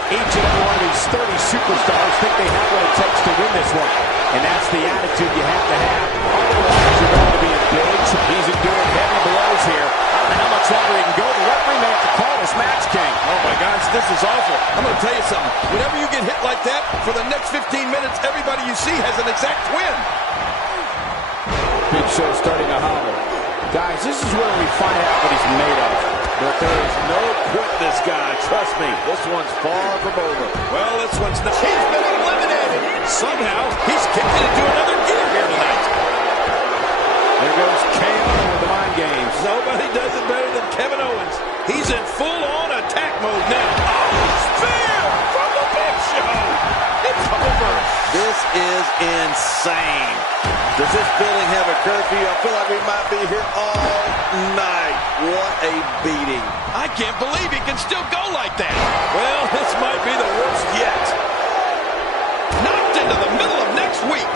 Each and every one of these 30 superstars think they have what it takes to win this one. And that's the attitude you have to have. Otherwise, you're going to be in big. He's enduring heavy blows here. I don't know how much longer he can go. The referee may have to call this match, King. Oh, my gosh, this is awful. I'm going to tell you something. Whenever you get hit like that, for the next 15 minutes, everybody you see has an exact win. Big Show starting to hobble. Guys, this is where we find out what he's made of. But there is no quitting this guy. Trust me, this one's far from over. Well, this one's not. He's been eliminated. Somehow, he's kicked it into another gear here tonight. There goes KO with the mind games. Nobody does it better than Kevin Owens. He's in full-on attack mode now. Oh, spear from the Big Show. It's over. This is insane. Does this building have a curfew? I feel like we might be here all night. What a beating. I can't believe he can still go like that. Well, this might be the worst yet. Knocked into the middle of next week.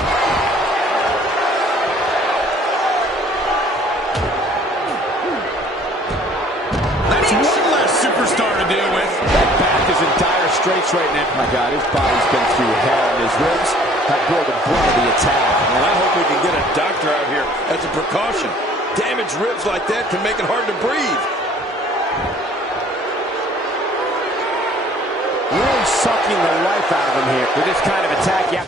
That's one less superstar to deal with. That back is in dire straits right now. My God, his body's been through hell, and his ribs have bore the brunt of the attack. And I hope we can get a doctor out here as a precaution. Damaged ribs like that can make it hard to breathe. Really sucking the life out of him here with this kind of attack. Yeah.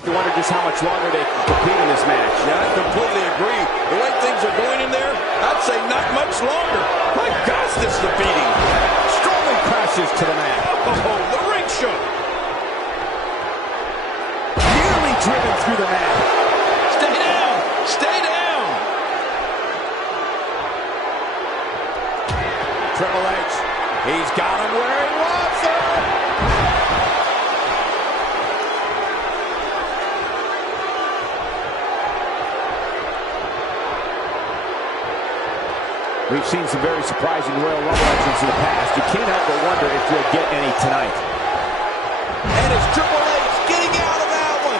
You wonder just how much longer they can compete in this match. Yeah, I completely agree. The way things are going in there, I'd say not much longer. My gosh, this is a beating. Strowman crashes to the mat. Oh, the ring shook. Nearly driven through the mat. Stay down. Stay down. Triple H. He's got him where he wants him. We've seen some very surprising Royal Rumble entrants in the past. You can't help but wonder if we'll get any tonight. And it's Triple H getting out of that one.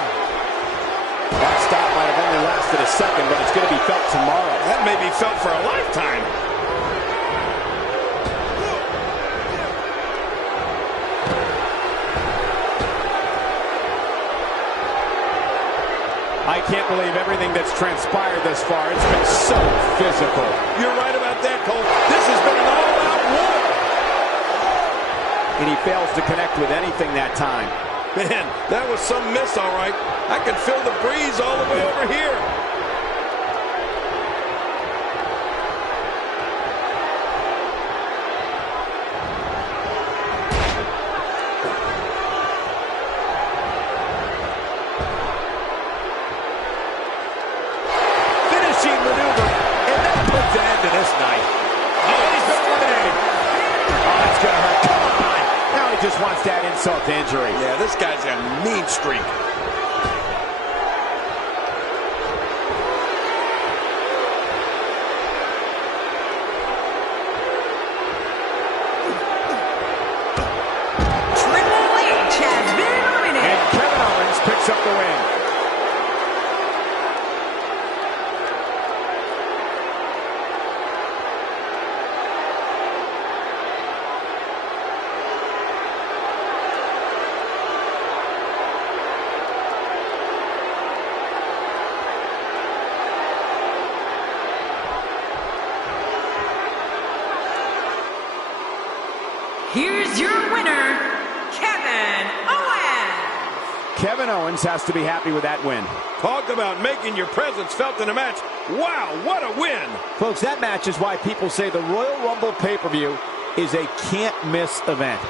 That stop might have only lasted a second, but it's going to be felt tomorrow. That may be felt for a lifetime. I can't believe everything that's transpired thus far. It's been so physical. You're right about that, Cole. This has been an all-out war. And he fails to connect with anything that time. Man, that was some miss, all right. I can feel the breeze all the way over here. Maneuver, and that puts an end to this night. Oh, he's been eliminated. Oh, that's gonna hurt. Come on. Now he just wants that insult to injury. Yeah, this guy's got a mean streak. Triple H has been eliminated. And Kevin Owens picks up the win. Here's your winner, Kevin Owens. Kevin Owens has to be happy with that win. Talk about making your presence felt in a match. Wow, what a win. Folks, that match is why people say the Royal Rumble pay-per-view is a can't-miss event.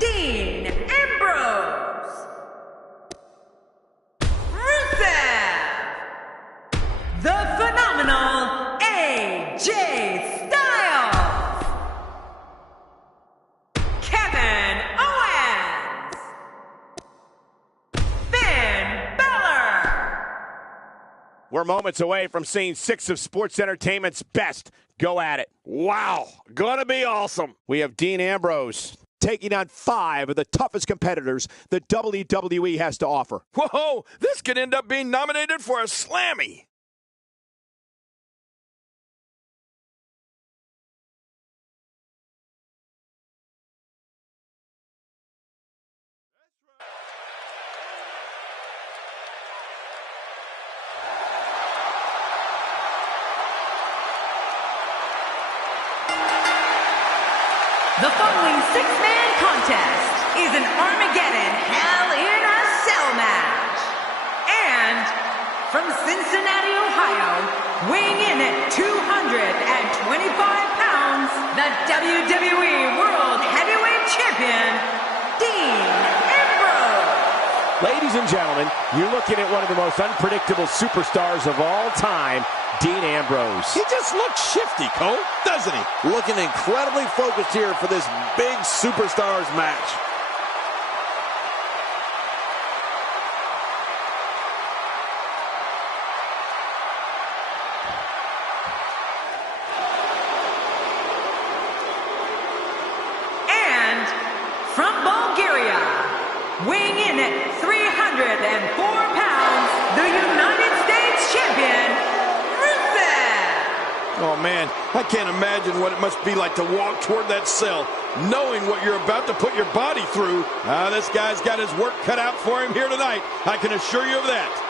Dean Ambrose. Rusev. The phenomenal AJ Styles. Kevin Owens. Finn Balor. We're moments away from seeing 6 of sports entertainment's best go at it. Wow, gonna be awesome. We have Dean Ambrose taking on 5 of the toughest competitors the WWE has to offer. Whoa, this could end up being nominated for a Slammy. The following 6-man contest is an Armageddon Hell in a Cell match. And from Cincinnati, Ohio, weighing in at 225 pounds, the WWE World Heavyweight Champion, Dean Ambrose. Ladies and gentlemen, you're looking at one of the most unpredictable superstars of all time, Dean Ambrose. He just looks shifty, Cole, doesn't he? Looking incredibly focused here for this big superstars match. And from Bulgaria, weighing in at 304 pounds, the United States Champion, Oh, man, I can't imagine what it must be like to walk toward that cell, knowing what you're about to put your body through. This guy's got his work cut out for him here tonight. I can assure you of that.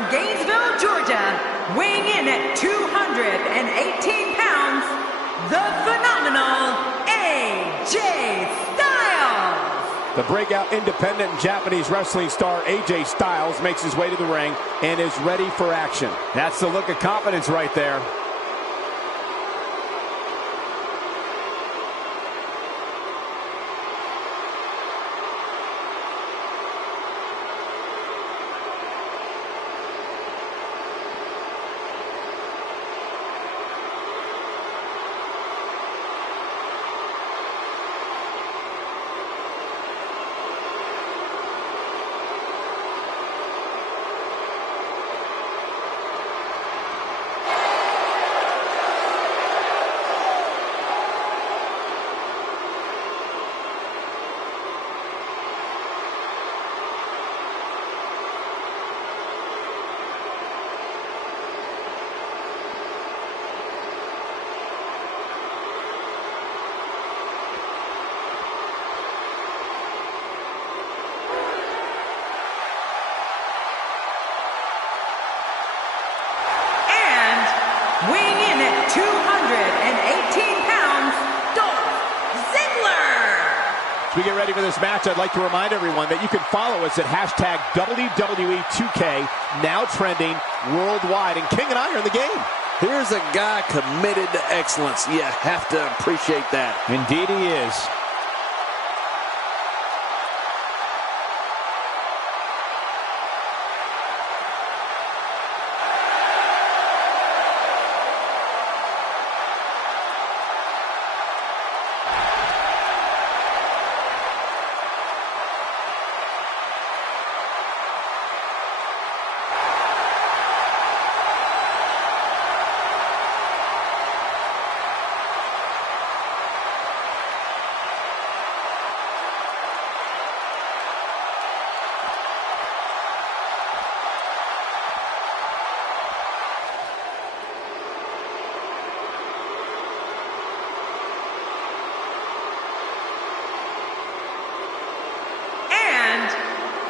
from Gainesville, Georgia, weighing in at 218 pounds, the phenomenal AJ Styles. The breakout independent and Japanese wrestling star AJ Styles makes his way to the ring and is ready for action. That's the look of confidence right there. Weighing in at 218 pounds, Dolph Ziggler. As we get ready for this match, I'd like to remind everyone that you can follow us at hashtag WWE 2K, now trending worldwide. And King and I are in the game. Here's a guy committed to excellence. You have to appreciate that. Indeed he is.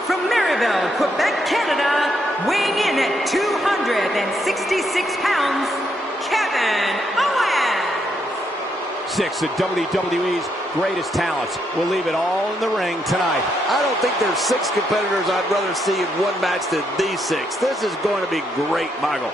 From Maryville, Quebec, Canada, weighing in at 266 pounds, Kevin Owens. 6 of WWE's greatest talents will leave it all in the ring tonight. I don't think there's 6 competitors I'd rather see in one match than these 6. This is going to be great, Michael.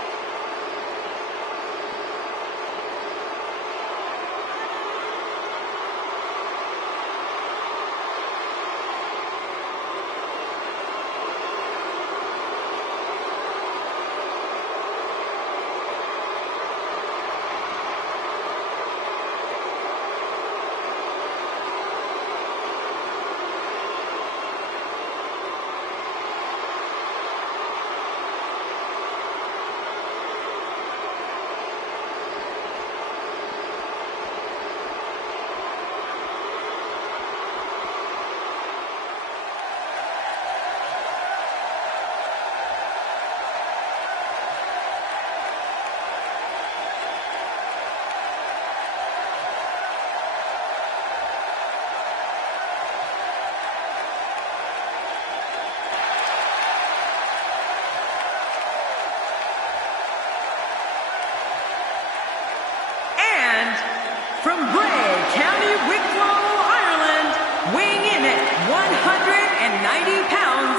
From Bray County, Wicklow, Ireland, weighing in at 190 pounds,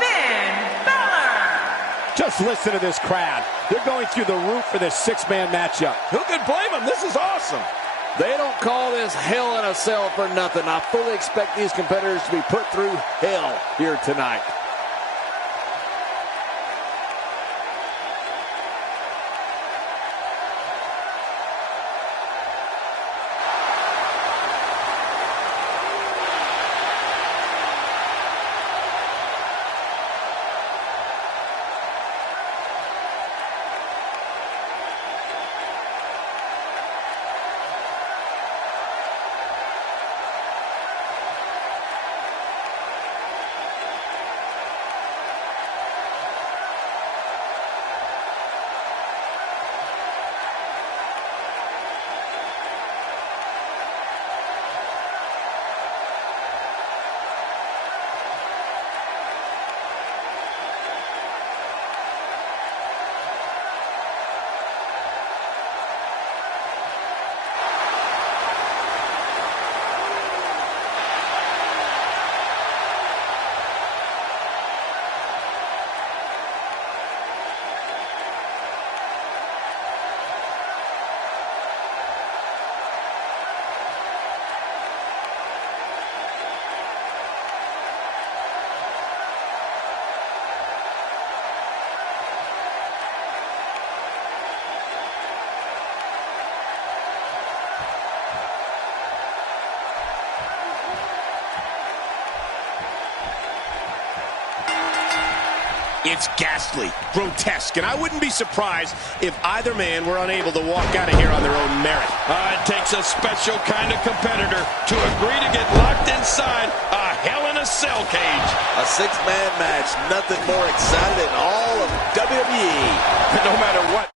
Finn Balor. Just listen to this crowd. They're going through the roof for this 6-man matchup. Who could blame them? This is awesome. They don't call this hell in a cell for nothing. I fully expect these competitors to be put through hell here tonight. It's ghastly, grotesque, and I wouldn't be surprised if either man were unable to walk out of here on their own merit. It takes a special kind of competitor to agree to get locked inside a Hell in a Cell cage. A six-man match, nothing more exciting in all of WWE. No matter what.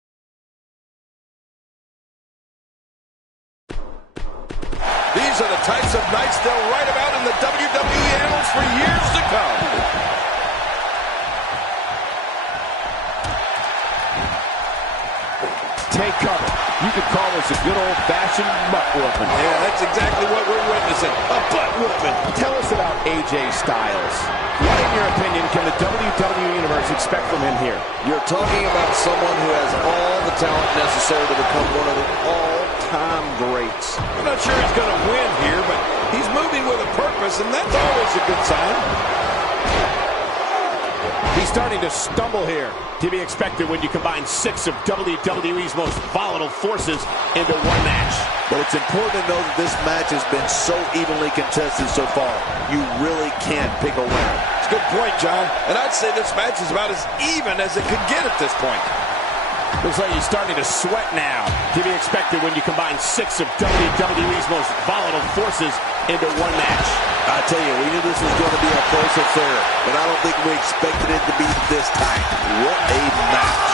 These are the types of nights they'll write about in the WWE annals for years to come. Take cover. You could call this a good old-fashioned butt-whooping. Yeah, that's exactly what we're witnessing. A butt-whooping. Tell us about AJ Styles. What, in your opinion, can the WWE Universe expect from him here? You're talking about someone who has all the talent necessary to become one of the all-time greats. I'm not sure he's going to win here, but he's moving with a purpose, and that's always a good sign. He's starting to stumble here. To be expected when you combine 6 of WWE's most volatile forces into one match. But it's important to know that this match has been so evenly contested so far. You really can't pick a winner. It's a good point, John. And I'd say this match is about as even as it could get at this point. Looks like he's starting to sweat now. To be expected when you combine 6 of WWE's most volatile forces into one match. I tell you, we knew this was going to be a close affair, but I don't think we expected it to be this tight. What a match.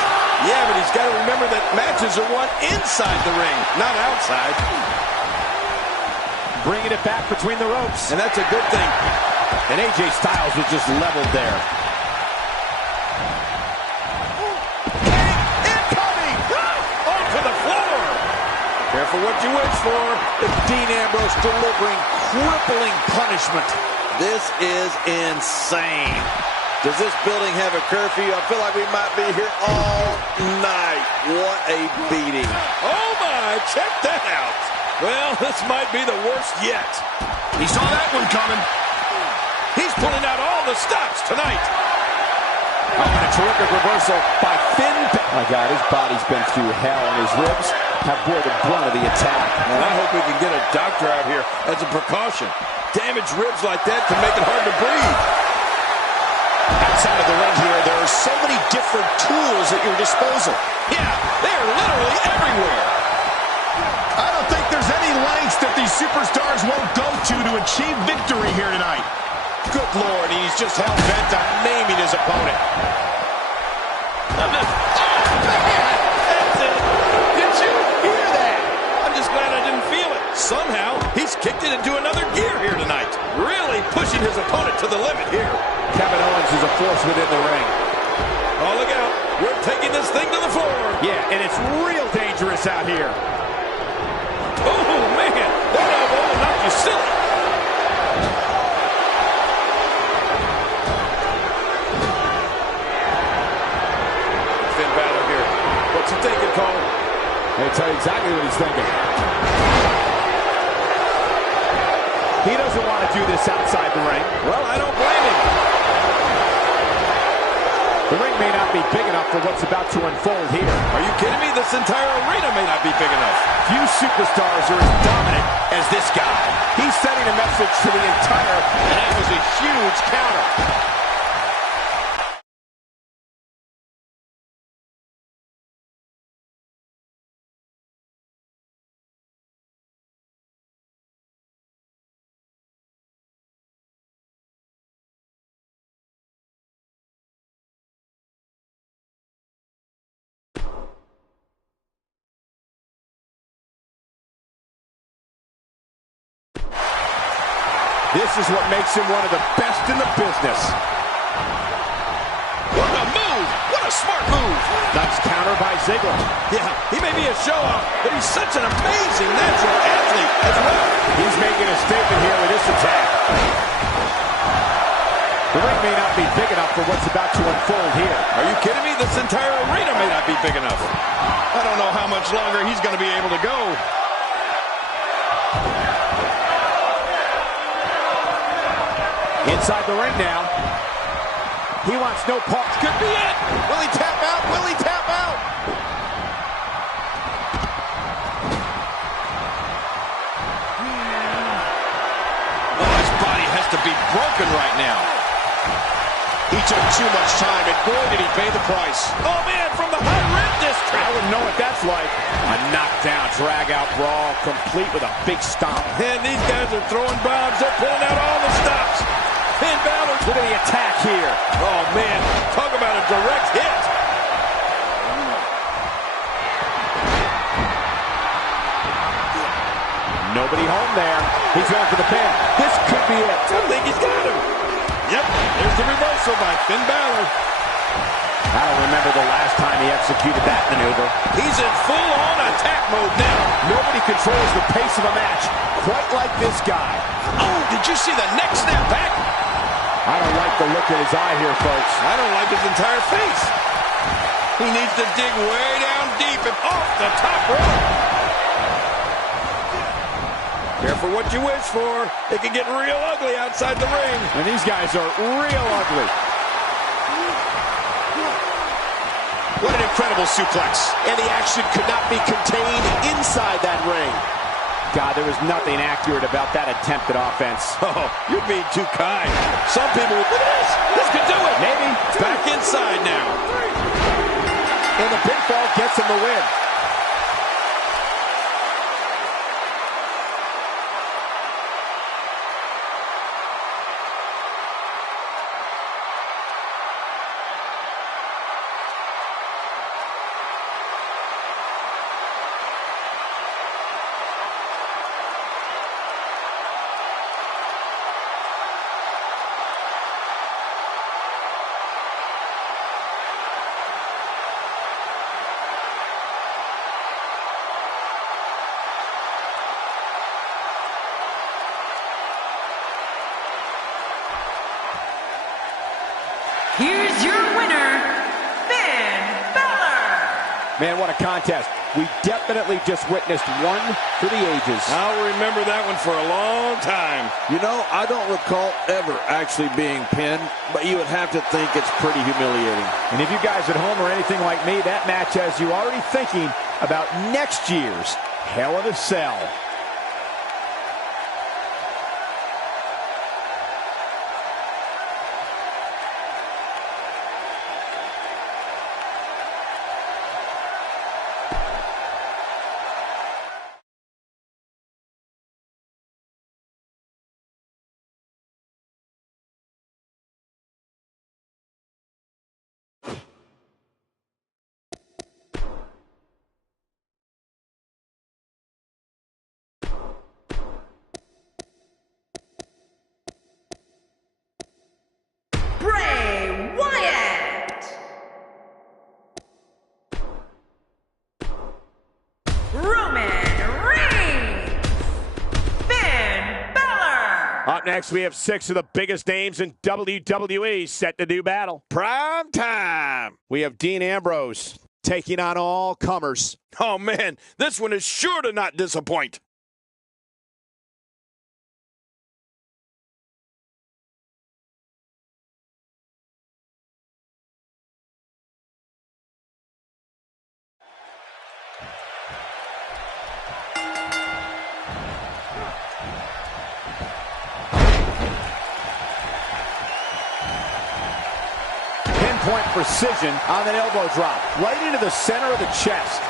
Yeah, but he's got to remember that matches are won inside the ring, not outside. Bringing it back between the ropes. And that's a good thing. And AJ Styles was just leveled there. Incoming! Onto the floor! Careful what you wish for. It's Dean Ambrose delivering crippling punishment. This is insane. Does this building have a curfew? I feel like we might be here all night. What a beating. Oh my, check that out. Well, this might be the worst yet. He saw that one coming. He's pulling out all the stops tonight. Oh, and a terrific reversal by Finn. My God, his body's been through hell, and his ribs have bore the brunt of the attack. And I hope we can get a doctor out here as a precaution. Damaged ribs like that can make it hard to breathe. Outside of the ring here, there are so many different tools at your disposal. Yeah, they're literally everywhere. I don't think there's any lengths that these superstars won't go to achieve victory here tonight. Good Lord, he's just hell-bent on maiming his opponent. Oh, man, that's it. Did you hear that? I'm just glad I didn't feel it. Somehow, he's kicked it into another gear here tonight. Really pushing his opponent to the limit here. Kevin Owens is a force within the ring. Oh, look out. We're taking this thing to the floor. Yeah, and it's real dangerous out here. Oh, man. That elbow will knock you silly. Finn Balor here. What's he thinking, Cole? I'll tell you exactly what he's thinking. He doesn't want to do this outside the ring. Well, I don't blame him. The ring may not be big enough for what's about to unfold here. Are you kidding me? This entire arena may not be big enough. Few superstars are as dominant as this guy. He's sending a message to the entire, and that was a huge counter. This is what makes him one of the best in the business. What a move! What a smart move! Nice counter by Ziggler. Yeah, he may be a show-off, but he's such an amazing natural athlete as well. He's making a statement here with this attack. The ring may not be big enough for what's about to unfold here. Are you kidding me? This entire arena may not be big enough. I don't know how much longer he's going to be able to go. Inside the ring now. He wants no part. Could be it. Will he tap out? Will he tap out? Oh, his body has to be broken right now. He He took too much time, and boy, did he pay the price. Oh, man, from the high rib district. I wouldn't know what that's like. A knockdown, drag-out brawl, complete with a big stomp. And these guys are throwing bombs. They're pulling out all the stops. Finn Balor. Look at the attack here. Oh, man, talk about a direct hit. Nobody home there. He's going for the pin. This could be it. I think he's got him. Yep, there's the reversal by Finn Balor. I don't remember the last time he executed that maneuver. He's in full-on attack mode now. Nobody controls the pace of a match quite like this guy. Oh, did you see the neck snap back? I don't like the look in his eye here, folks. I don't like his entire face. He needs to dig way down deep and off the top rope. Careful what you wish for. It can get real ugly outside the ring. And these guys are real ugly. What an incredible suplex. And the action could not be contained inside that ring. God, there was nothing accurate about that attempt at offense. Oh, you're being too kind. Some people, look at this. This could do it. Maybe. Back inside now. And the pinfall gets him the win. Here's your winner, Finn Balor. Man, what a contest. We definitely just witnessed one for the ages. I'll remember that one for a long time. You know, I don't recall ever actually being pinned, but you would have to think it's pretty humiliating. And if you guys at home are anything like me, that match has you already thinking about next year's Hell in a Cell. Bray Wyatt. Roman Reigns. Finn Balor. Up next, we have 6 of the biggest names in WWE set to do battle. Prime time. We have Dean Ambrose taking on all comers. Oh, man, this one is sure to not disappoint. Pinpoint precision on an elbow drop, right into the center of the chest.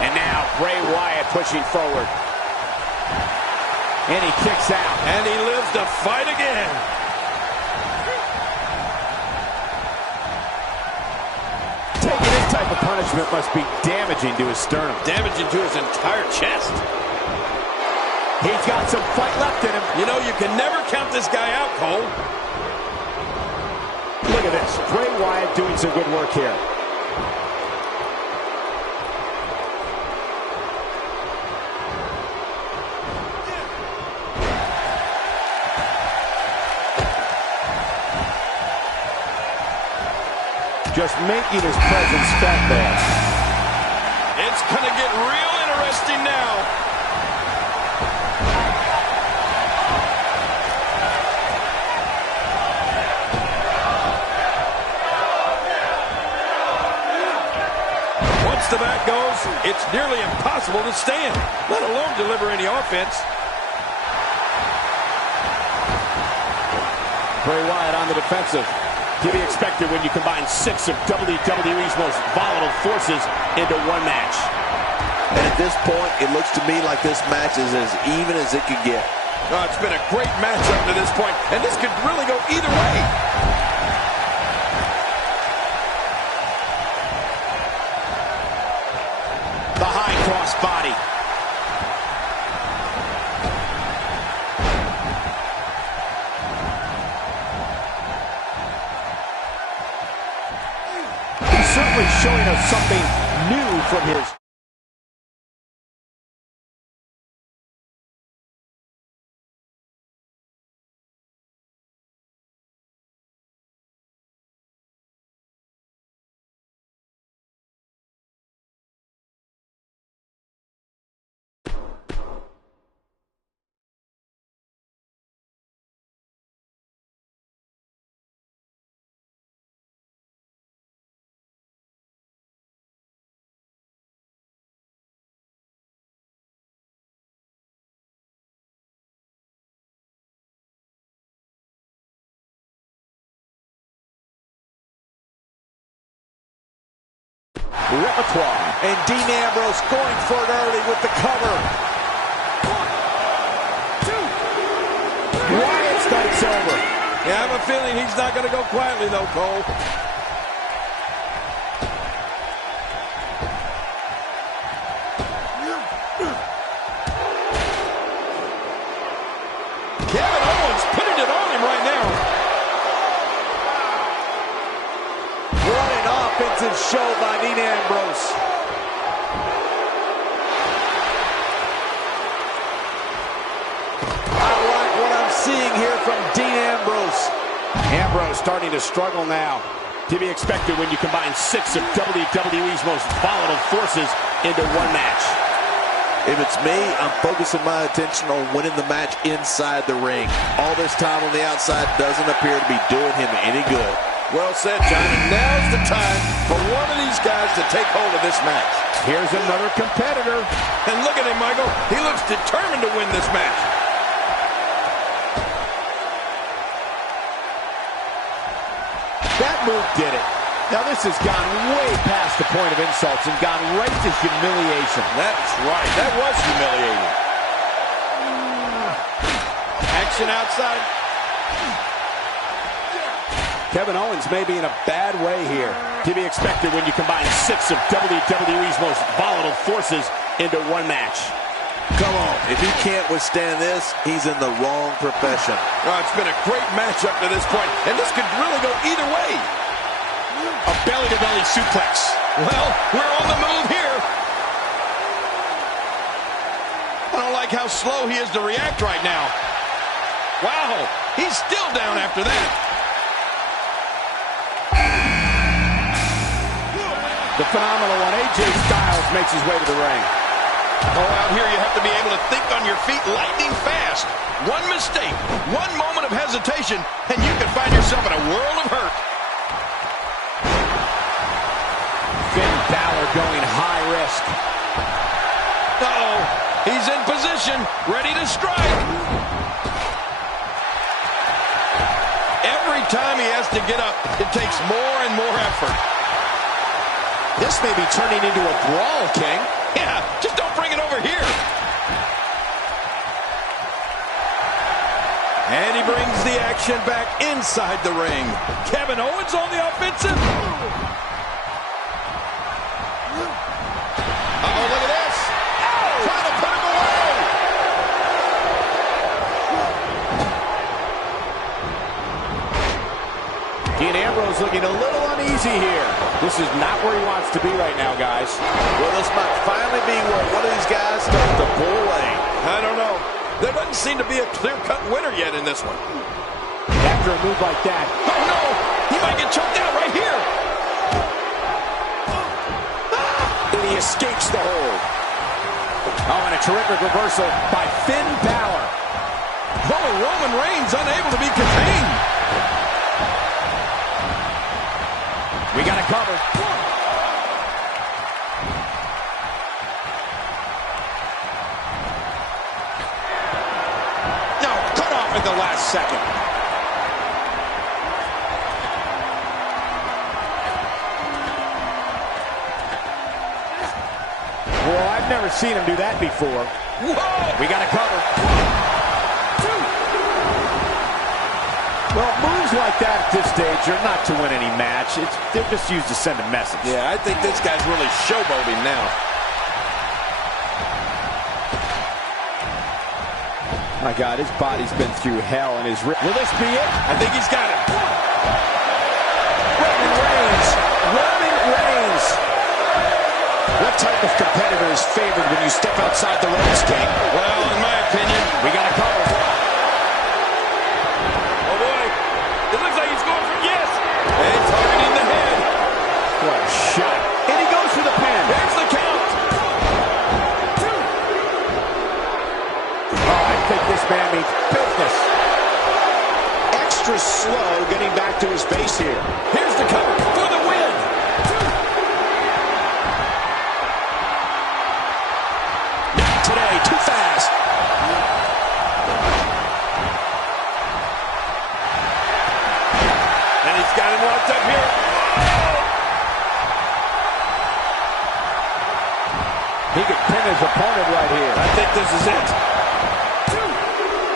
And now Bray Wyatt pushing forward. And he kicks out. And he lives to fight again. Taking this type of punishment must be damaging to his sternum. Damaging to his entire chest. He's got some fight left in him. You know, you can never count this guy out, Cole. Look at this. Bray Wyatt doing some good work here. Just making his presence felt there. It's going to get real interesting now. Once the back goes, it's nearly impossible to stand, let alone deliver any offense. Bray Wyatt on the defensive. To be expected when you combine 6 of WWE's most volatile forces into one match. And at this point, it looks to me like this match is as even as it could get. Oh, it's been a great match up to this point, and this could really go either way. The high cross body. He's certainly showing us something new from his... repertoire. And Dean Ambrose going for it early with the cover. 1, 2, 3. Wyatt's night's over. Yeah, I have a feeling he's not going to go quietly, though, Cole. Kevin Owens putting it on him right now. What an offensive show by Dean Ambrose. I like what I'm seeing here from Dean Ambrose. Ambrose starting to struggle now. To be expected when you combine 6 of WWE's most volatile forces into one match. If it's me, I'm focusing my attention on winning the match inside the ring. All this time on the outside doesn't appear to be doing him any good. Well said, John. And now's the time for one of these guys to take hold of this match. Here's another competitor. And look at him, Michael. He looks determined to win this match. That move did it. Now this has gone way past the point of insults and gone right to humiliation. That's right. That was humiliating. Action outside. Kevin Owens may be in a bad way here. To be expected when you combine 6 of WWE's most volatile forces into one match. Come on. If he can't withstand this, he's in the wrong profession. Oh, it's been a great match up to this point, and this could really go either way. A belly-to-belly suplex. Well, we're on the move here. I don't like how slow he is to react right now. Wow, he's still down after that. The phenomenal one, AJ Styles, makes his way to the ring. Oh, out here you have to be able to think on your feet lightning fast. One mistake, one moment of hesitation, and you can find yourself in a world of hurt. Finn Balor going high risk. Uh-oh, he's in position, ready to strike. Every time he has to get up, it takes more and more effort. This may be turning into a brawl, King. Yeah, just don't bring it over here. And he brings the action back inside the ring. Kevin Owens on the offensive. Uh-oh, look at this. Oh, trying to put him away. Dean Ambrose looking a little uneasy here. This is not where he wants to be right now, guys. Well, this might finally be where one of these guys starts to pull away. I don't know. There doesn't seem to be a clear-cut winner yet in this one. After a move like that. Oh, no! He might get choked out right here. And he escapes the hold. Oh, and a terrific reversal by Finn Balor. Oh, Roman Reigns unable to be contained. We got it covered. No, cut off at the last second. Well, I've never seen him do that before. Whoa! We got a cover. Well, moves like that at this stage are not to win any match. They're just used to send a message. Yeah, I think this guy's really showboating now. My God, his body's been through hell, and his will this be it? I think he's got it. Roman Reigns. Roman Reigns. What type of competitor is favored when you step outside the ropes, King? Well, in my opinion, we got a cover. Oh, boy. It looks like he's going for yes. And targeting the head. What a shot. And he goes for the pin. There's the count. Oh, I think this man means business. Extra slow getting back to his base here. Here's the cover for the win. Not today, too fast. And he's got him locked up here. He could pin his opponent right here. I think this is it.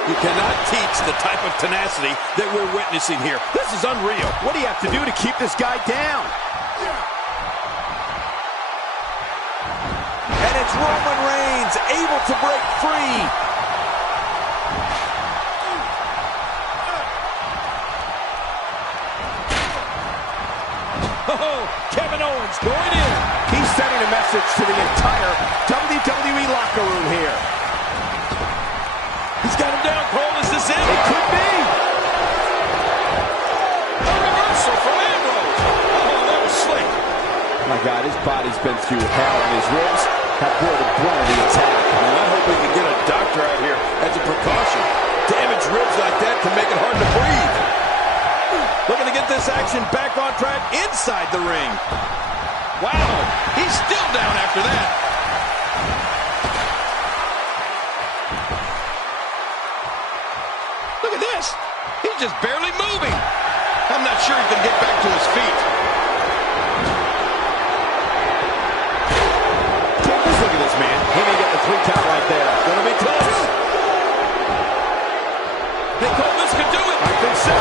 You cannot teach the type of tenacity that we're witnessing here. This is unreal. What do you have to do to keep this guy down? And it's Roman Reigns able to break free. Oh, Kevin Owens going in. He's sending a message to the entire WWE locker room here. He's got him down, Cole. Is this it? It could be. A reversal from Ambrose. Oh, that was slick. My God, his body's been through hell, and his ribs have bore the brunt of the attack. And I hope we can get a doctor out here as a precaution. Damaged ribs like that can make it hard to breathe. Looking to get this action back on track inside the ring. Wow, he's still down after that. Look at this. He's just barely moving. I'm not sure he can get back to his feet. Just look at this, man. He may get the 3 count right there. Gonna be close. Hey, Cole, this could do it. I think so.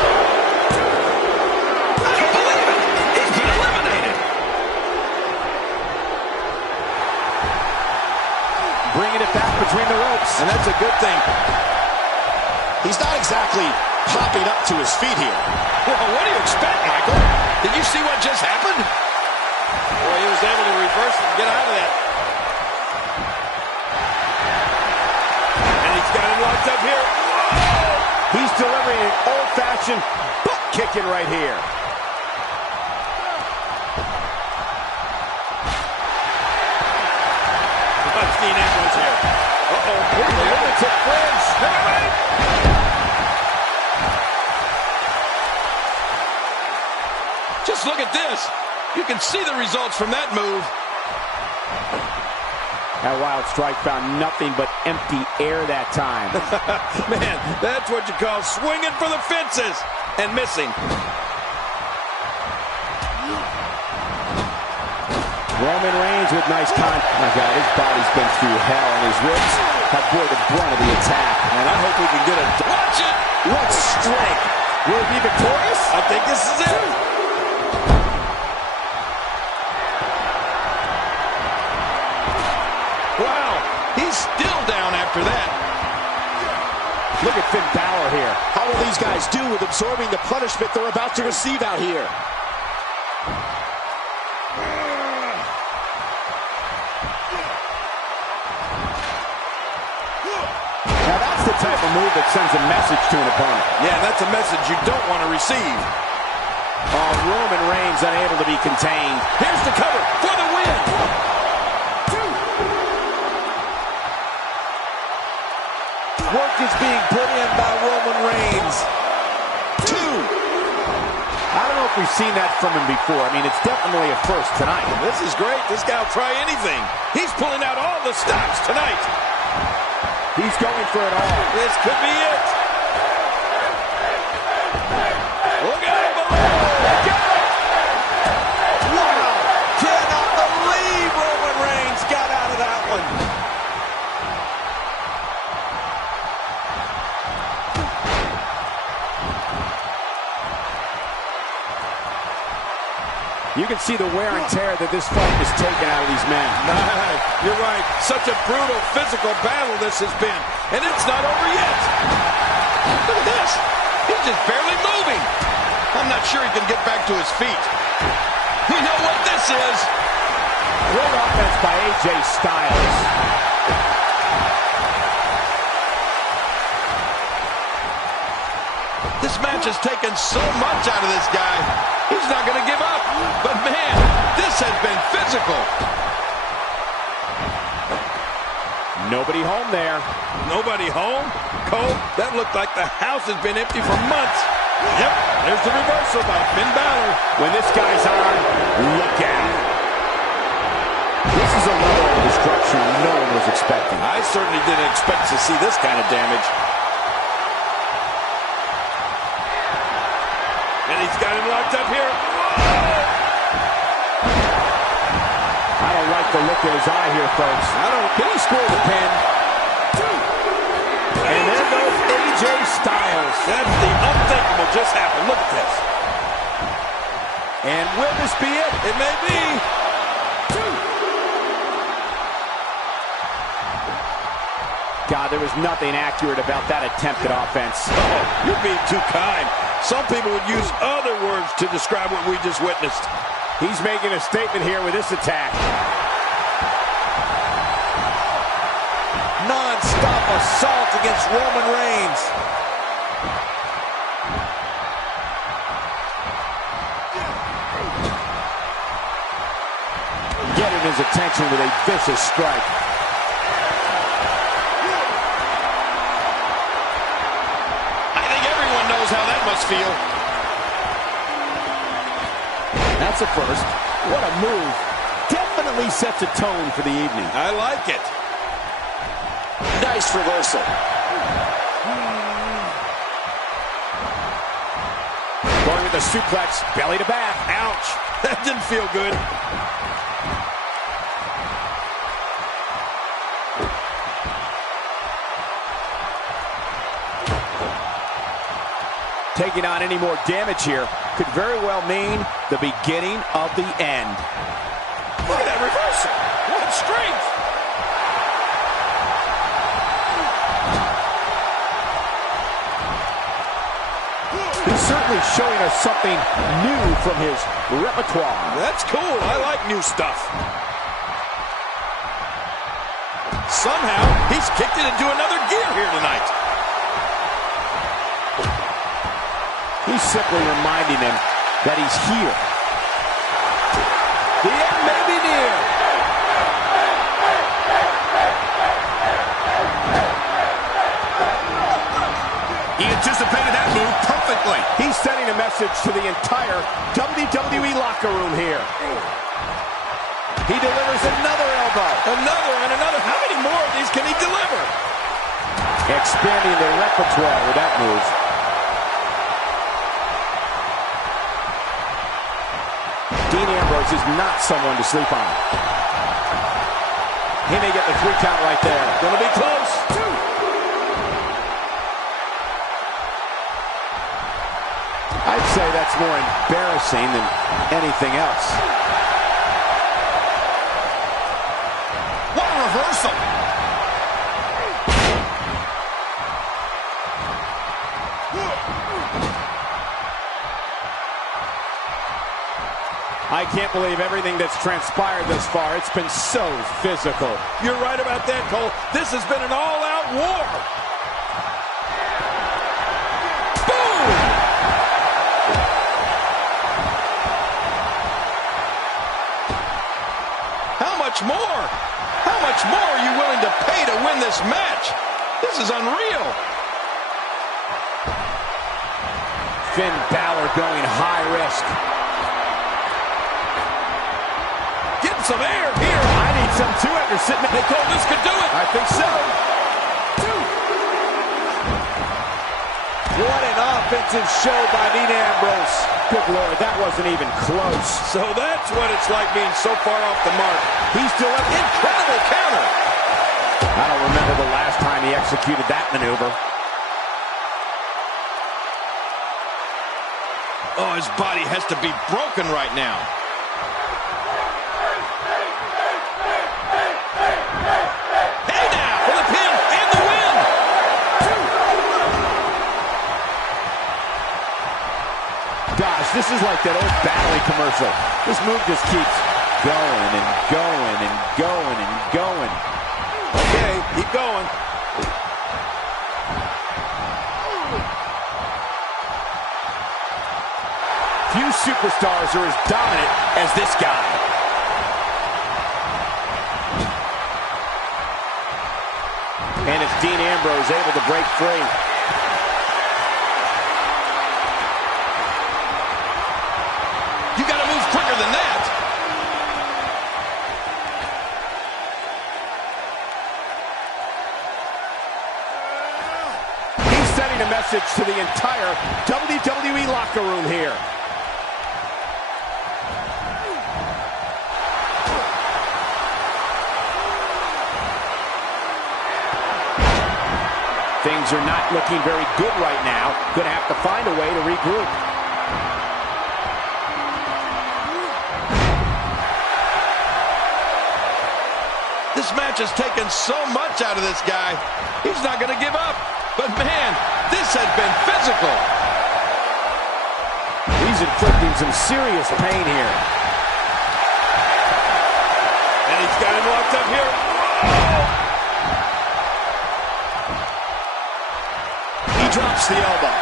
I don't believe it. He's been eliminated. Bringing it back between the ropes. And that's a good thing. He's not exactly popping up to his feet here. Well, what do you expect, Michael? Did you see what just happened? Boy, he was able to reverse it and get out of that. And he's got him locked up here. He's delivering an old-fashioned butt kicking right here. Watch Dean Ambrose here. Uh-oh. Here's the lunatic bridge. Just look at this. You can see the results from that move. That wild strike found nothing but empty air that time. Man, that's what you call swinging for the fences and missing. Roman Reigns with nice contact. My God, his body's been through hell, and his ribs have bore the brunt of the attack. And I hope we can get a... Watch it! What strength! Will he be victorious? I think this is it. Wow, he's still down after that. Look at Finn Balor here. How will these guys do with absorbing the punishment they're about to receive out here? Now that's the type of move that sends a message to an opponent. Yeah, that's a message you don't want to receive. Oh, Roman Reigns unable to be contained. Here's the cover for the win. Work is being put in by Roman Reigns. 2. I don't know if we've seen that from him before. I mean, it's definitely a first tonight. This is great. This guy will try anything. He's pulling out all the stops tonight. He's going for it all. This could be it. Look out below. Wow. Cannot believe Roman Reigns got out of that one. can see the wear and tear that this fight has taken out of these men. You're right. Such a brutal physical battle this has been. And it's not over yet. Look at this. He's just barely moving. I'm not sure he can get back to his feet. We know what this is. Great offense by AJ Styles. This match has taken so much out of this guy. He's not going to give up. But, man, this has been physical. Nobody home there. Nobody home? Cole, that looked like the house has been empty for months. Yep, there's the reversal by Finn Balor. When this guy's on, look out. This is a level of destruction no one was expecting. I certainly didn't expect to see this kind of damage. And he's got him locked up here. Whoa! I don't like the look in his eye here, folks. Can he score the pin? And there goes AJ Styles. That's the unthinkable just happened. Look at this. And will this be it? It may be. God, there was nothing accurate about that attempted offense. Oh, you're being too kind. Some people would use other words to describe what we just witnessed. He's making a statement here with this attack. Non-stop assault against Roman Reigns. Getting his attention with a vicious strike. How that must feel. That's a first. What a move. Definitely sets a tone for the evening. I like it. Nice reversal. Going with the suplex, belly to back. Ouch. That didn't feel good. Taking on any more damage here could very well mean the beginning of the end. Look at that reversal. What strength. He's certainly showing us something new from his repertoire. That's cool. I like new stuff. Somehow, he's kicked it into another gear here tonight. He's simply reminding him that he's here. The end may be near. He anticipated that move perfectly. He's sending a message to the entire WWE locker room here. He delivers another elbow. Another and another. How many more of these can he deliver? Expanding the repertoire with that move. Dean Ambrose is not someone to sleep on. He may get the 3 count right there. Gonna be close. 2. I'd say that's more embarrassing than anything else. What a reversal. I can't believe everything that's transpired thus far. It's been so physical. You're right about that, Cole. This has been an all-out war. Boom! How much more? How much more are you willing to pay to win this match? This is unreal. Finn Balor going high risk. Getting some air here. I need some too after sitting. Hey, Cole, this could do it. I think so. 2. What an offensive show by Dean Ambrose. Good Lord, that wasn't even close. So that's what it's like being so far off the mark. He's delivered incredible counter. I don't remember the last time he executed that maneuver. Oh, his body has to be broken right now. This is like that old battling commercial. This move just keeps going and going and going and going. Okay, keep going. Few superstars are as dominant as this guy. And it's Dean Ambrose able to break free. You got to move quicker than that. He's sending a message to the entire WWE locker room here. Things are not looking very good right now. Going to have to find a way to regroup. This match has taken so much out of this guy. He's not going to give up. But man, this has been physical. He's inflicting some serious pain here. And he's got him locked up here. Whoa! Drops the elbow.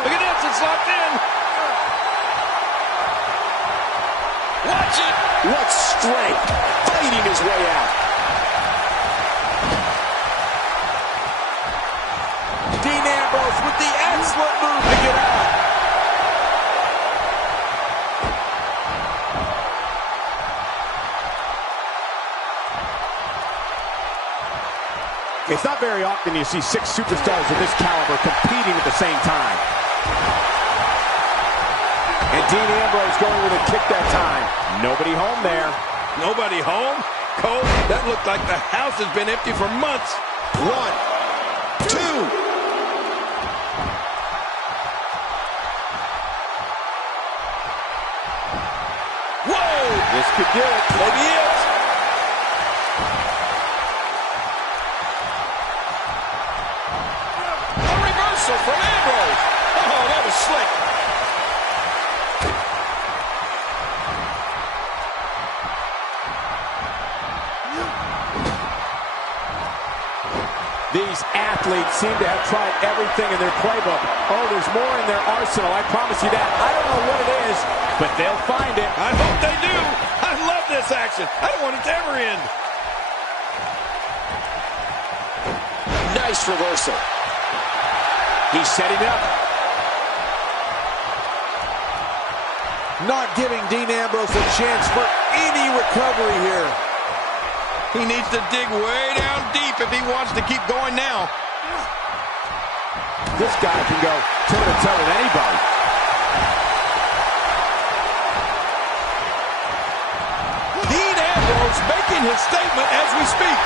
Look at this, it's locked in. Watch it. What strength, fighting his way out. Dean Ambrose with the excellent move to get out. It's not very often you see 6 superstars of this caliber competing at the same time. And Dean Ambrose going with a kick that time. Nobody home there. Nobody home? Cole, that looked like the house has been empty for months. 1, 2. Whoa! This could do it. Maybe it. From Ambrose. Oh, that was slick. These athletes seem to have tried everything in their playbook. Oh, there's more in their arsenal, I promise you that. I don't know what it is, but they'll find it. I hope they do. I love this action. I don't want it to ever end. Nice reversal. He's setting up. Not giving Dean Ambrose a chance for any recovery here. He needs to dig way down deep if he wants to keep going now. This guy can go toe-to-toe with anybody. Dean Ambrose making his statement as we speak.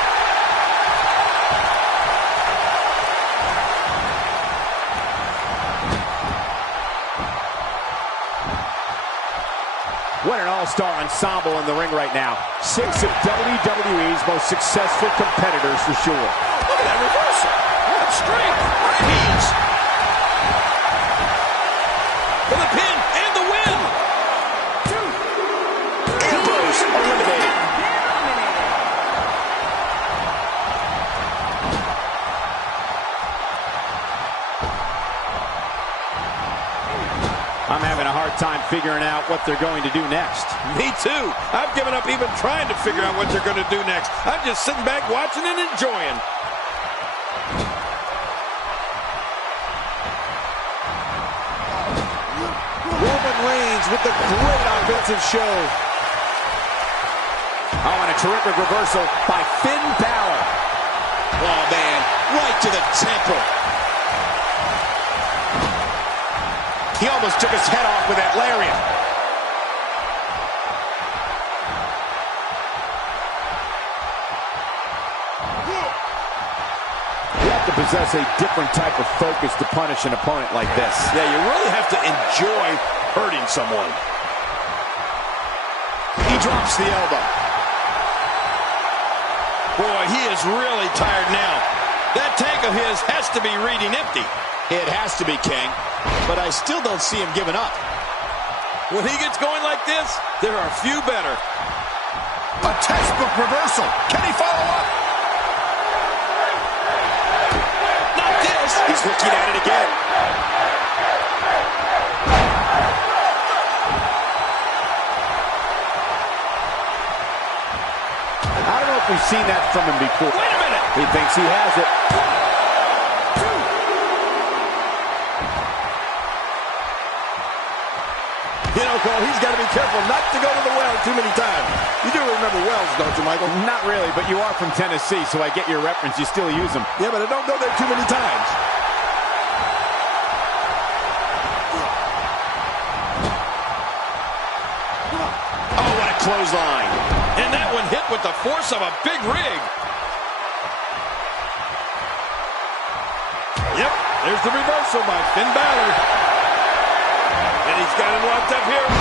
What an all-star ensemble in the ring right now. 6 of WWE's most successful competitors for sure. Look at that reversal. What strength. Range. For the pin and the win. Ambrose eliminated. I'm having a hard time figuring out what they're going to do next. Me too. I've given up even trying to figure out what they're going to do next. I'm just sitting back watching and enjoying. Roman Reigns with the great offensive show. Oh, and a terrific reversal by Finn Balor. Oh, man, right to the temple. He almost took his head off with that lariat. You have to possess a different type of focus to punish an opponent like this. Yeah, you really have to enjoy hurting someone. He drops the elbow. Boy, he is really tired now. That tank of his has to be reading empty. It has to be, King, but I still don't see him giving up. When he gets going like this, there are few better. A textbook reversal. Can he follow up? Not this. He's looking at it again. I don't know if we've seen that from him before. Wait a minute. He thinks he has it. You know, Cole, he's got to be careful not to go to the well too many times. You do remember wells, don't you, Michael? Not really, but you are from Tennessee, so I get your reference. You still use them. Yeah, but I don't go there too many times. Oh, what a clothesline. And that one hit with the force of a big rig. Yep, there's the reversal by Finn Balor. And he's got him locked up here. Oh!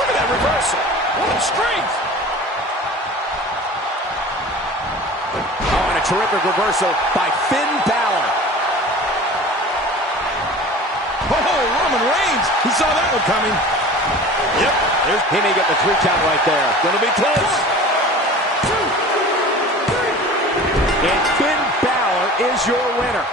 Look at that reversal. What strength. Oh, and a terrific reversal by Finn Balor. Oh, Roman Reigns. He saw that one coming. Yep. He may get the 3 count right there. Gonna be close. And Finn Balor is your winner.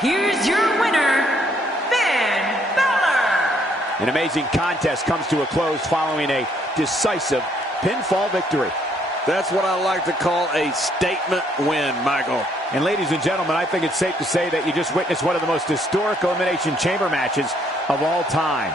Here's your winner, Finn Balor. An amazing contest comes to a close following a decisive pinfall victory. That's what I like to call a statement win, Michael. And ladies and gentlemen, I think it's safe to say that you just witnessed one of the most historic Elimination Chamber matches of all time.